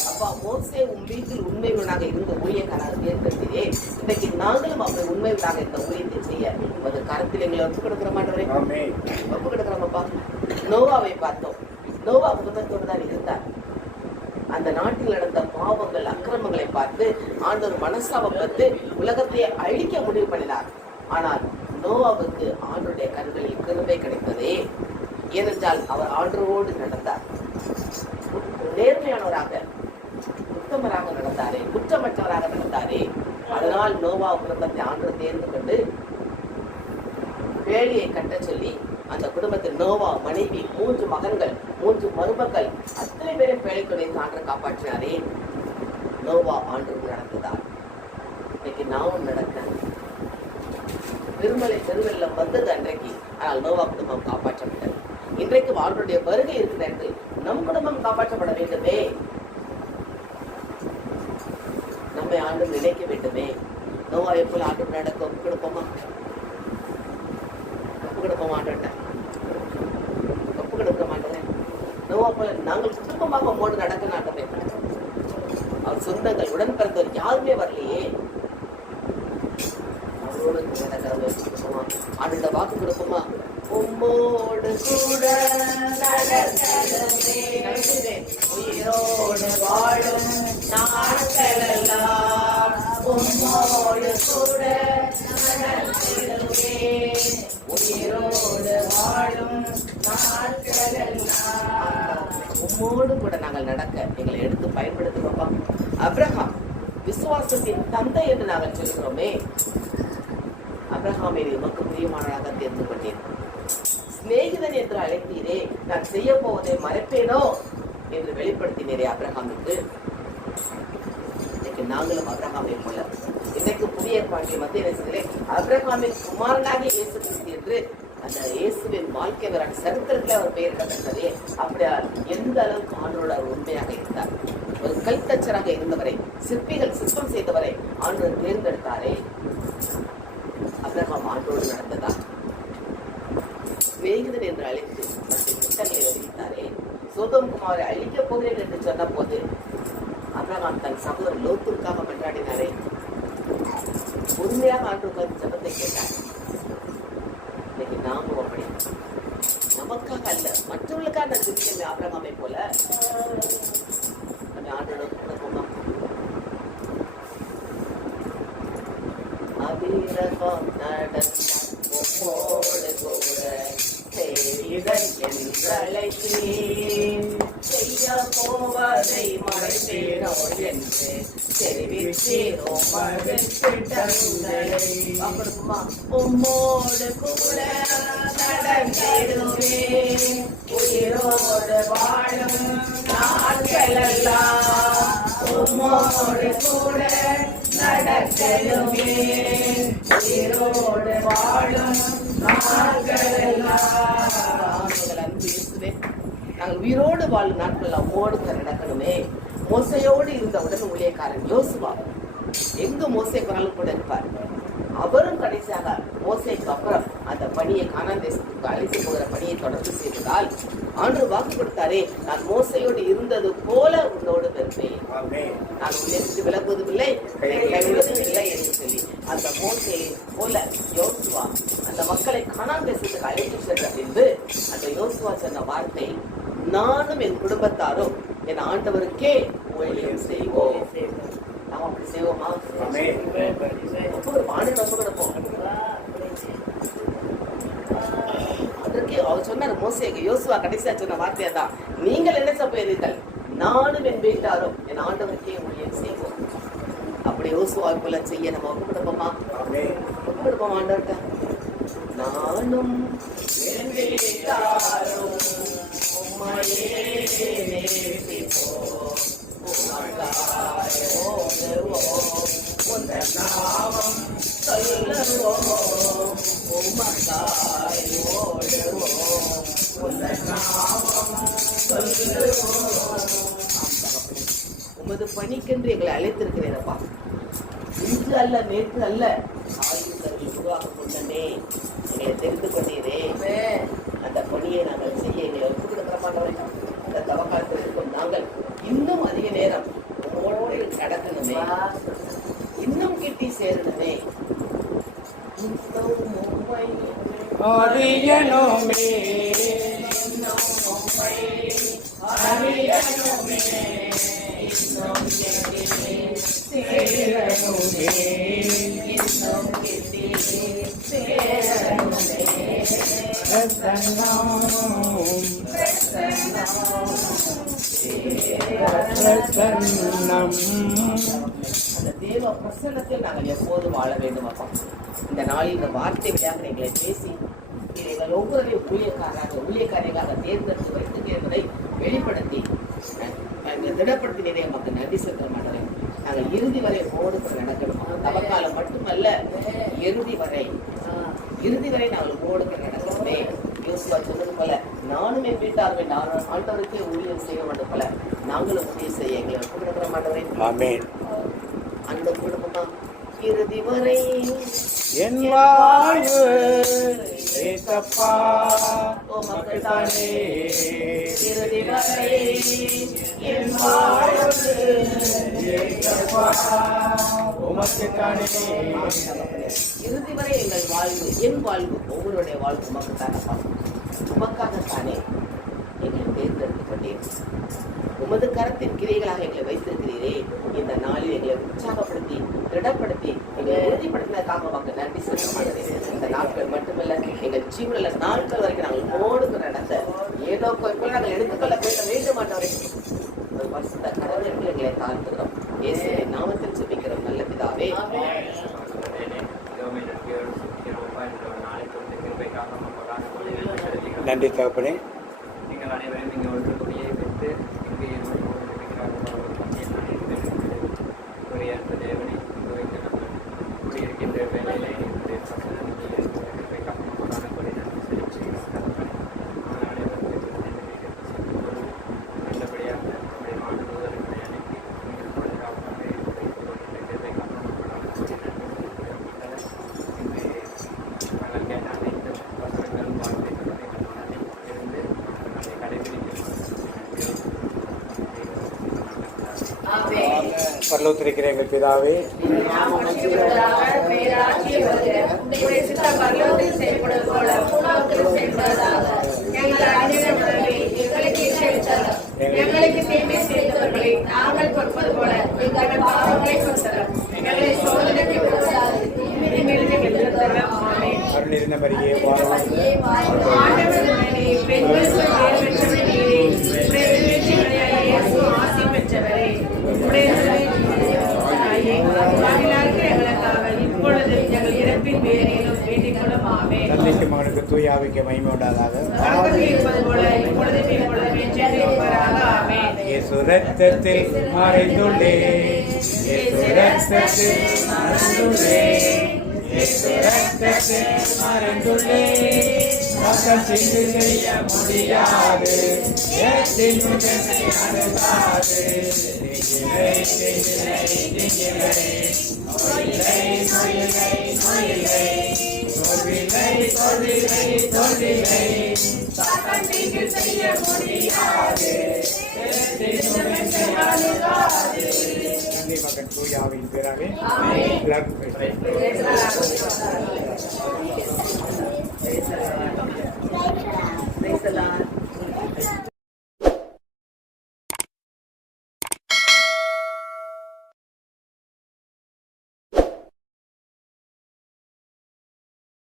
அப்பா, மோசே உன் வீட்டில் உண்மையுள்ளவனாக இருந்த ஊழியக்காரர் தேர்ந்தெடுத்தே. இன்றைக்கு நாங்களும் அப்படி உண்மையுள்ளதாக இந்த ஊழியத்தை செய்ய அது கருத்தில் எங்களை ஒப்பு கொடுக்கிற மாட்டவரே, ஒப்பு கொடுக்கிறோமப்பா. நோவாவை பார்த்தோம். நோவா குடும்பத்தோடு தான் இருந்தார். அந்த நாட்டில் நடந்த பாவங்கள் அக்கிரமங்களை பார்த்து ஆண்டவர் மனசாபப்பட்டு உலகத்தை அழிக்க முடிவு பண்ணினார். ஆனால் நோவாவுக்கு ஆண்டருடைய கண்களில் கிருபை கிடைத்ததே. ஏனென்றால் அவர் ஆண்டரோடு நடந்தார், நேர்மையானவராக உத்தமராக நடந்தாரே, குற்றமற்றவராக நடந்தாரே. அதனால் நோவா குடும்பத்தை ஆண்டவர் தேர்ந்து கொண்டு வேலியை கட்ட சொல்லி அந்த குடும்பத்தில் நோவா மனைவி 3 மகன்கள் 3 மருமக்கள் அத்தனை பேரும் பேழைக்குடைய ஆண்டரை காப்பாற்றினாரே. நோவா ஆண்டோடு நடந்ததால் இன்னைக்கு நாமும் நடக்க திருமலை பெருவெல்லம் வந்தது அன்றைக்கு. ஆனால் நோவா குடும்பம் காப்பாற்றப்பட்டது. இன்றைக்கு ஆண்டருடைய வருகை இருக்கிற இடத்தில் நம் குடும்பம் காப்பாற்றப்பட வேண்டுமே, நம்மை ஆண்டு நினைக்க வேண்டுமே. நோவா எப்போது ஆண்டு நடக்க ஒப்பு கொடுப்போமா? ஒப்பு கொடுக்க மாட்டேன், ஒப்பு கொடுக்க மாட்டேன். நோவா போல நாங்கள் குடும்பமாக மோடு நடக்க நாட்டமே. அவர் சொந்தங்கள் உடன் பிறந்தவர் யாருமே வரலையே. அவரோடு நடக்கிறவங்க கொடுப்போமா? ஆண்டு வாக்கு கொடுப்போமா? உம்மோடு கூட உயிரோடு வாழும் நாட்களெல்லாம் உம்மோடு கூட உயிரோடு வாழும் நாட்களெல்லாம் உம்மோடு கூட நாங்கள் நடக்க எங்களை எடுத்து பயன்படுத்துவோம்ப்பா. அப்ரஹாம் விசுவாசத்தின் தந்தை என்று நாங்கள் சொல்கிறோமே. அப்ரஹாமை உமக்கு பிரியமானதாக தேர்ந்து கொண்டேன். சிநேகிதன் என்று அழைத்தீரே, நான் செய்ய போவதை மறைப்பேனோ என்று வெளிப்படுத்தினீரே அப்ரஹாமுக்கு. இன்னைக்கு நாங்களும் அப்ரஹாமை போல இன்னைக்கு புதிய ஏற்பாட்டிய மத்திய நேசத்திலே அப்ரஹாமின் குமாரனாக இயேசு கிறிஸ்து என்று அந்த இயேசுவின் வாழ்க்கை வரான சரித்திரத்தில் அவர் பெயர் கட்டதே. அப்படியா எந்த அளவுக்கு ஆண்டோடு அவர் உண்மையாக இருந்தார். ஒரு கல்தச்சராக இருந்தவரை, சிற்பிகள் சிற்பம் செய்தவரை ஆண்டவர் தேர்ந்தெடுத்தாரே. அப்ரஹாம் ஆண்டோடு நடந்ததா? சிநேகிதன் என்று அழைத்து மற்ற திட்டங்களை அறிவித்தாரே. சோதோம் குமாரை அழிக்கப் போகிறேன் என்று சொன்ன போது ஆபிரகாம் தன் சகோதரர் லோத்திற்காக மன்றாடினாரே, பொறுமையாக ஆண்டவருக்கு ஜெபத்தை கேட்டார். இன்னைக்கு நாமும் அப்படி நமக்காக அல்ல, மற்றவர்களுக்காக நான் ஜெபிக்கிறேன் ஆபிரகாமை போல நம்ம ஆண்டவரோட கொடுப்போமா? அபிரகாம் நடந்தோடு கூட செய்ய போவதை மறைப்பேனோ என்று தெரிவித்தேனோ மறுப்பிட்டங்களை உம்மோடு கூட நடந்திடுவேன் உயிரோடு வாழும் நாட்களெல்லாம் உம்மோடு கூட நடத்திடுவேன் உயிரோடு வாழும் நாங்கள் உயிரோடு வாழும் நாட்கள் அம்மோடு நடக்கணுமே. மோசையோடு இருந்தவுடன் ஊழியக்காரன் யோசுவா எங்க மோசை போனாலும் கூட இருப்பார். அவரும் கடைசியாக மோசைக்கு அப்புறம் அந்த பணியை கானான் தேசத்துக்கு அழைத்து போகிற பணியை தொடர்ந்து செய்ததால் ஆண்டவர் வாக்கு கொடுத்தாரே, நான் மோசையோடு இருந்தது போல உன்னோடு இருப்பேன், நான் உன்னிலிருந்து விலகுவதும் இல்லை கைவிடுவதும் இல்லை என்று சொல்லி அந்த மோசையை போல யோசுவா அந்த மக்களை கானான் தேசத்துக்கு அழைத்து சென்ற பின்பு அந்த யோசுவா சொன்ன வார்த்தை, நானும் என் குடும்பத்தாரும் என் ஆண்டவருக்கே ஊழியம் செய்வோம். நாம் அப்படி செய்வோமா? அதற்கு அவர் சொன்னார், மோசேக்கு யோசுவா கடைசியா சொன்ன வார்த்தையா தான், நீங்கள் என்ன செய்வீர்கள், நானும் என் வீட்டாரும் என் ஆண்டவருக்கே ஊழியம் செய்வோம். அப்படி யோசுவா போல செய்ய நம்ம ஒப்புக்கொடுப்போமா? ஒப்புக்கொடுப்போம் ஆண்டவர்கிட்ட. நானும் என் வீட்டாரும் உம்மையே நேசிப்போம், உமது பணிக்கென்று எங்களை அழைத்திருக்கிறேனப்பா. இன்று அல்ல நேற்று அல்ல, ஆயுதங்கள் உருவாக்க கொண்டனே, எங்களை தெரிந்து கொண்டீரே. அந்த பணியை நாங்கள் செய்ய எங்களை ஒப்புக் கொடுக்கிற மாட்டோம். அந்த தவக்காலத்தில் இருக்கும் நாங்கள் இன்னும் அதிக நேரம் உங்களோடு கடக்கணுமே, இன்னும் கிட்டி சேரணுமே. அறியணுமே அந்த தேவ பிரசன்னத்தில் நாங்கள் எப்போதும் வாழ வேண்டும் அப்பா. இந்த நாளில் இந்த வார்த்தை வழியாக எங்களை பேசி எங்கள் ஒவ்வொருவரையும் ஊழியக்காரர்களாக தேர்ந்தெடுத்து வைத்து என்பதை வெளிப்படுத்தி திடப்படுத்தினே நமக்கு நன்றி செலுத்த மாட்டேன். நாங்கள் இறுதி வரை ஓடுக்கு நடக்கணும். தவக்காலம் மட்டுமல்ல, இறுதி வரை நாங்கள் ஓடுக்கு நடக்கணுமே. யோசுவா சொன்னது போல, நானும் என் வீட்டார்கள் ஆண்டவருக்கே ஊழியம் செய்ய வேண்டும் போல நாங்களும் ஊழியம் செய்ய எங்களை ஒப்புக்கொடுக்கிற மாட்டேன். அந்த குடும்பமா இறுதி வரை என் வாழ்வு ஏசப்பா உமக்குத்தானே, இறுதி வரை என் வாழ்வு ஏசப்பா உமக்குத்தானே. இறுதி வரை எங்கள் வாழ்வு, என் வாழ்வு, ஒவ்வொருடைய வாழ்வு உமக்குத்தானப்பா. உமக்காகத்தானே எங்களை தேர்ந்தெடுக்கப்பட்டேன். உமது கரத்தின் கிரைகளாக எங்களை வைத்திருக்கிறீரே. இந்த நாளில் எங்களை உற்சாகப்படுத்தி திடப்படுத்தி எங்களை உறுதிப்படுத்தினதுக்காக உமக்கு நன்றி செலுத்த மாட்டேன். இந்த நாட்கள் மட்டுமல்ல, எங்கள் ஜீவனில் நாட்கள் வரைக்கும் நாங்கள் ஓடுக்கு நடந்த ஏதோ போல நாங்கள் எடுத்துக்கொள்ள வேண்டும் மாட்டவரை ஒரு பரிசுத்த கரத்திற்கு எங்களை தாழ்த்துகிறோம். இயேசுவின் நாமத்தில் ஜெபிக்கிறோம் நல்ல பிதாவே. நன்றி தகப்பனே. நீங்கள் அனைவரும் இங்கே ஒன்று கூடிய வைத்து இங்கே உரிய அந்த தேவனை இங்கு வைத்து நம்ம குடியிருக்கின்ற வேலையிலே என்னுடைய காரணமான கொலை நன்றி செலுத்தி அனைவருக்கும் நல்லபடியாக நம்முடைய மாணவர்களை அனுப்பி நீங்கள் பாதுகாப்பாக தேவை காரணமாக நாங்கள் கேட்ட அனைத்து வசனங்களும் வார்த்தைகளும் இருந்து அதை கடைபிடிக்க பரலோகத்திலிருக்கிற எங்கள் பிதாவே, எங்களுக்கு தீமை செய்தவர்களை நாங்கள் பொறுப்பது போல எங்கள் பாவங்களை பொறுத்தரும். எங்களை சோதனைக்கு உட்படுத்தாது, தீமையிலிருந்து எங்களுக்கு தரும். ஆமென். அருள் இருந்த மரியே வாழ்க. ஆண்டவரே, பெண்களுக்கு பேர் பெற்றவரே நீரே. உம்முடைய திருவயிற்றினுடைய இயேசு ஆசி பெற்றவரே. உம்முடைய திருவயிற்றினுடைய தாயே, பாவிகளாகிய எங்களுக்காக இப்பொழுது எங்கள் இறப்பின் வேளையிலும் வேண்டிக் கொள்ளும். ஆமென். தந்தைக்கு மகனுக்கு தூய ஆவிக்கு மகிமை உண்டாதாக. தொடக்கத்தில் இருப்பது போல இப்பொழுதும் எப்பொழுதும் என்றென்றும் இருப்பதாக. ஆமென். இயேசு ரத்தத்தில் மறைந்துள்ளே, இயேசு ரத்தத்தில் மறைந்துள்ளே, இயேசு ரத்தத்தில் மறைந்துள்ளே. ரத்தம் தீங்கு செய்ய முடியாது, ஏற்றின் முகத்தை அணுகாது. தீங்கில்லை, தீங்கில்லை, தீங்கில்லை, நோயில்லை, நோயில்லை, நோயில்லை, தோல்வில்லை, தோல்வில்லை, தோல்வில்லை. சாத்தான் தீங்கு செய்ய முடியாது, ஏற்றின் முகத்தை அணுகாது. தந்தை மகன் தூய ஆவியின் பேராலே எல்லாருக்கும்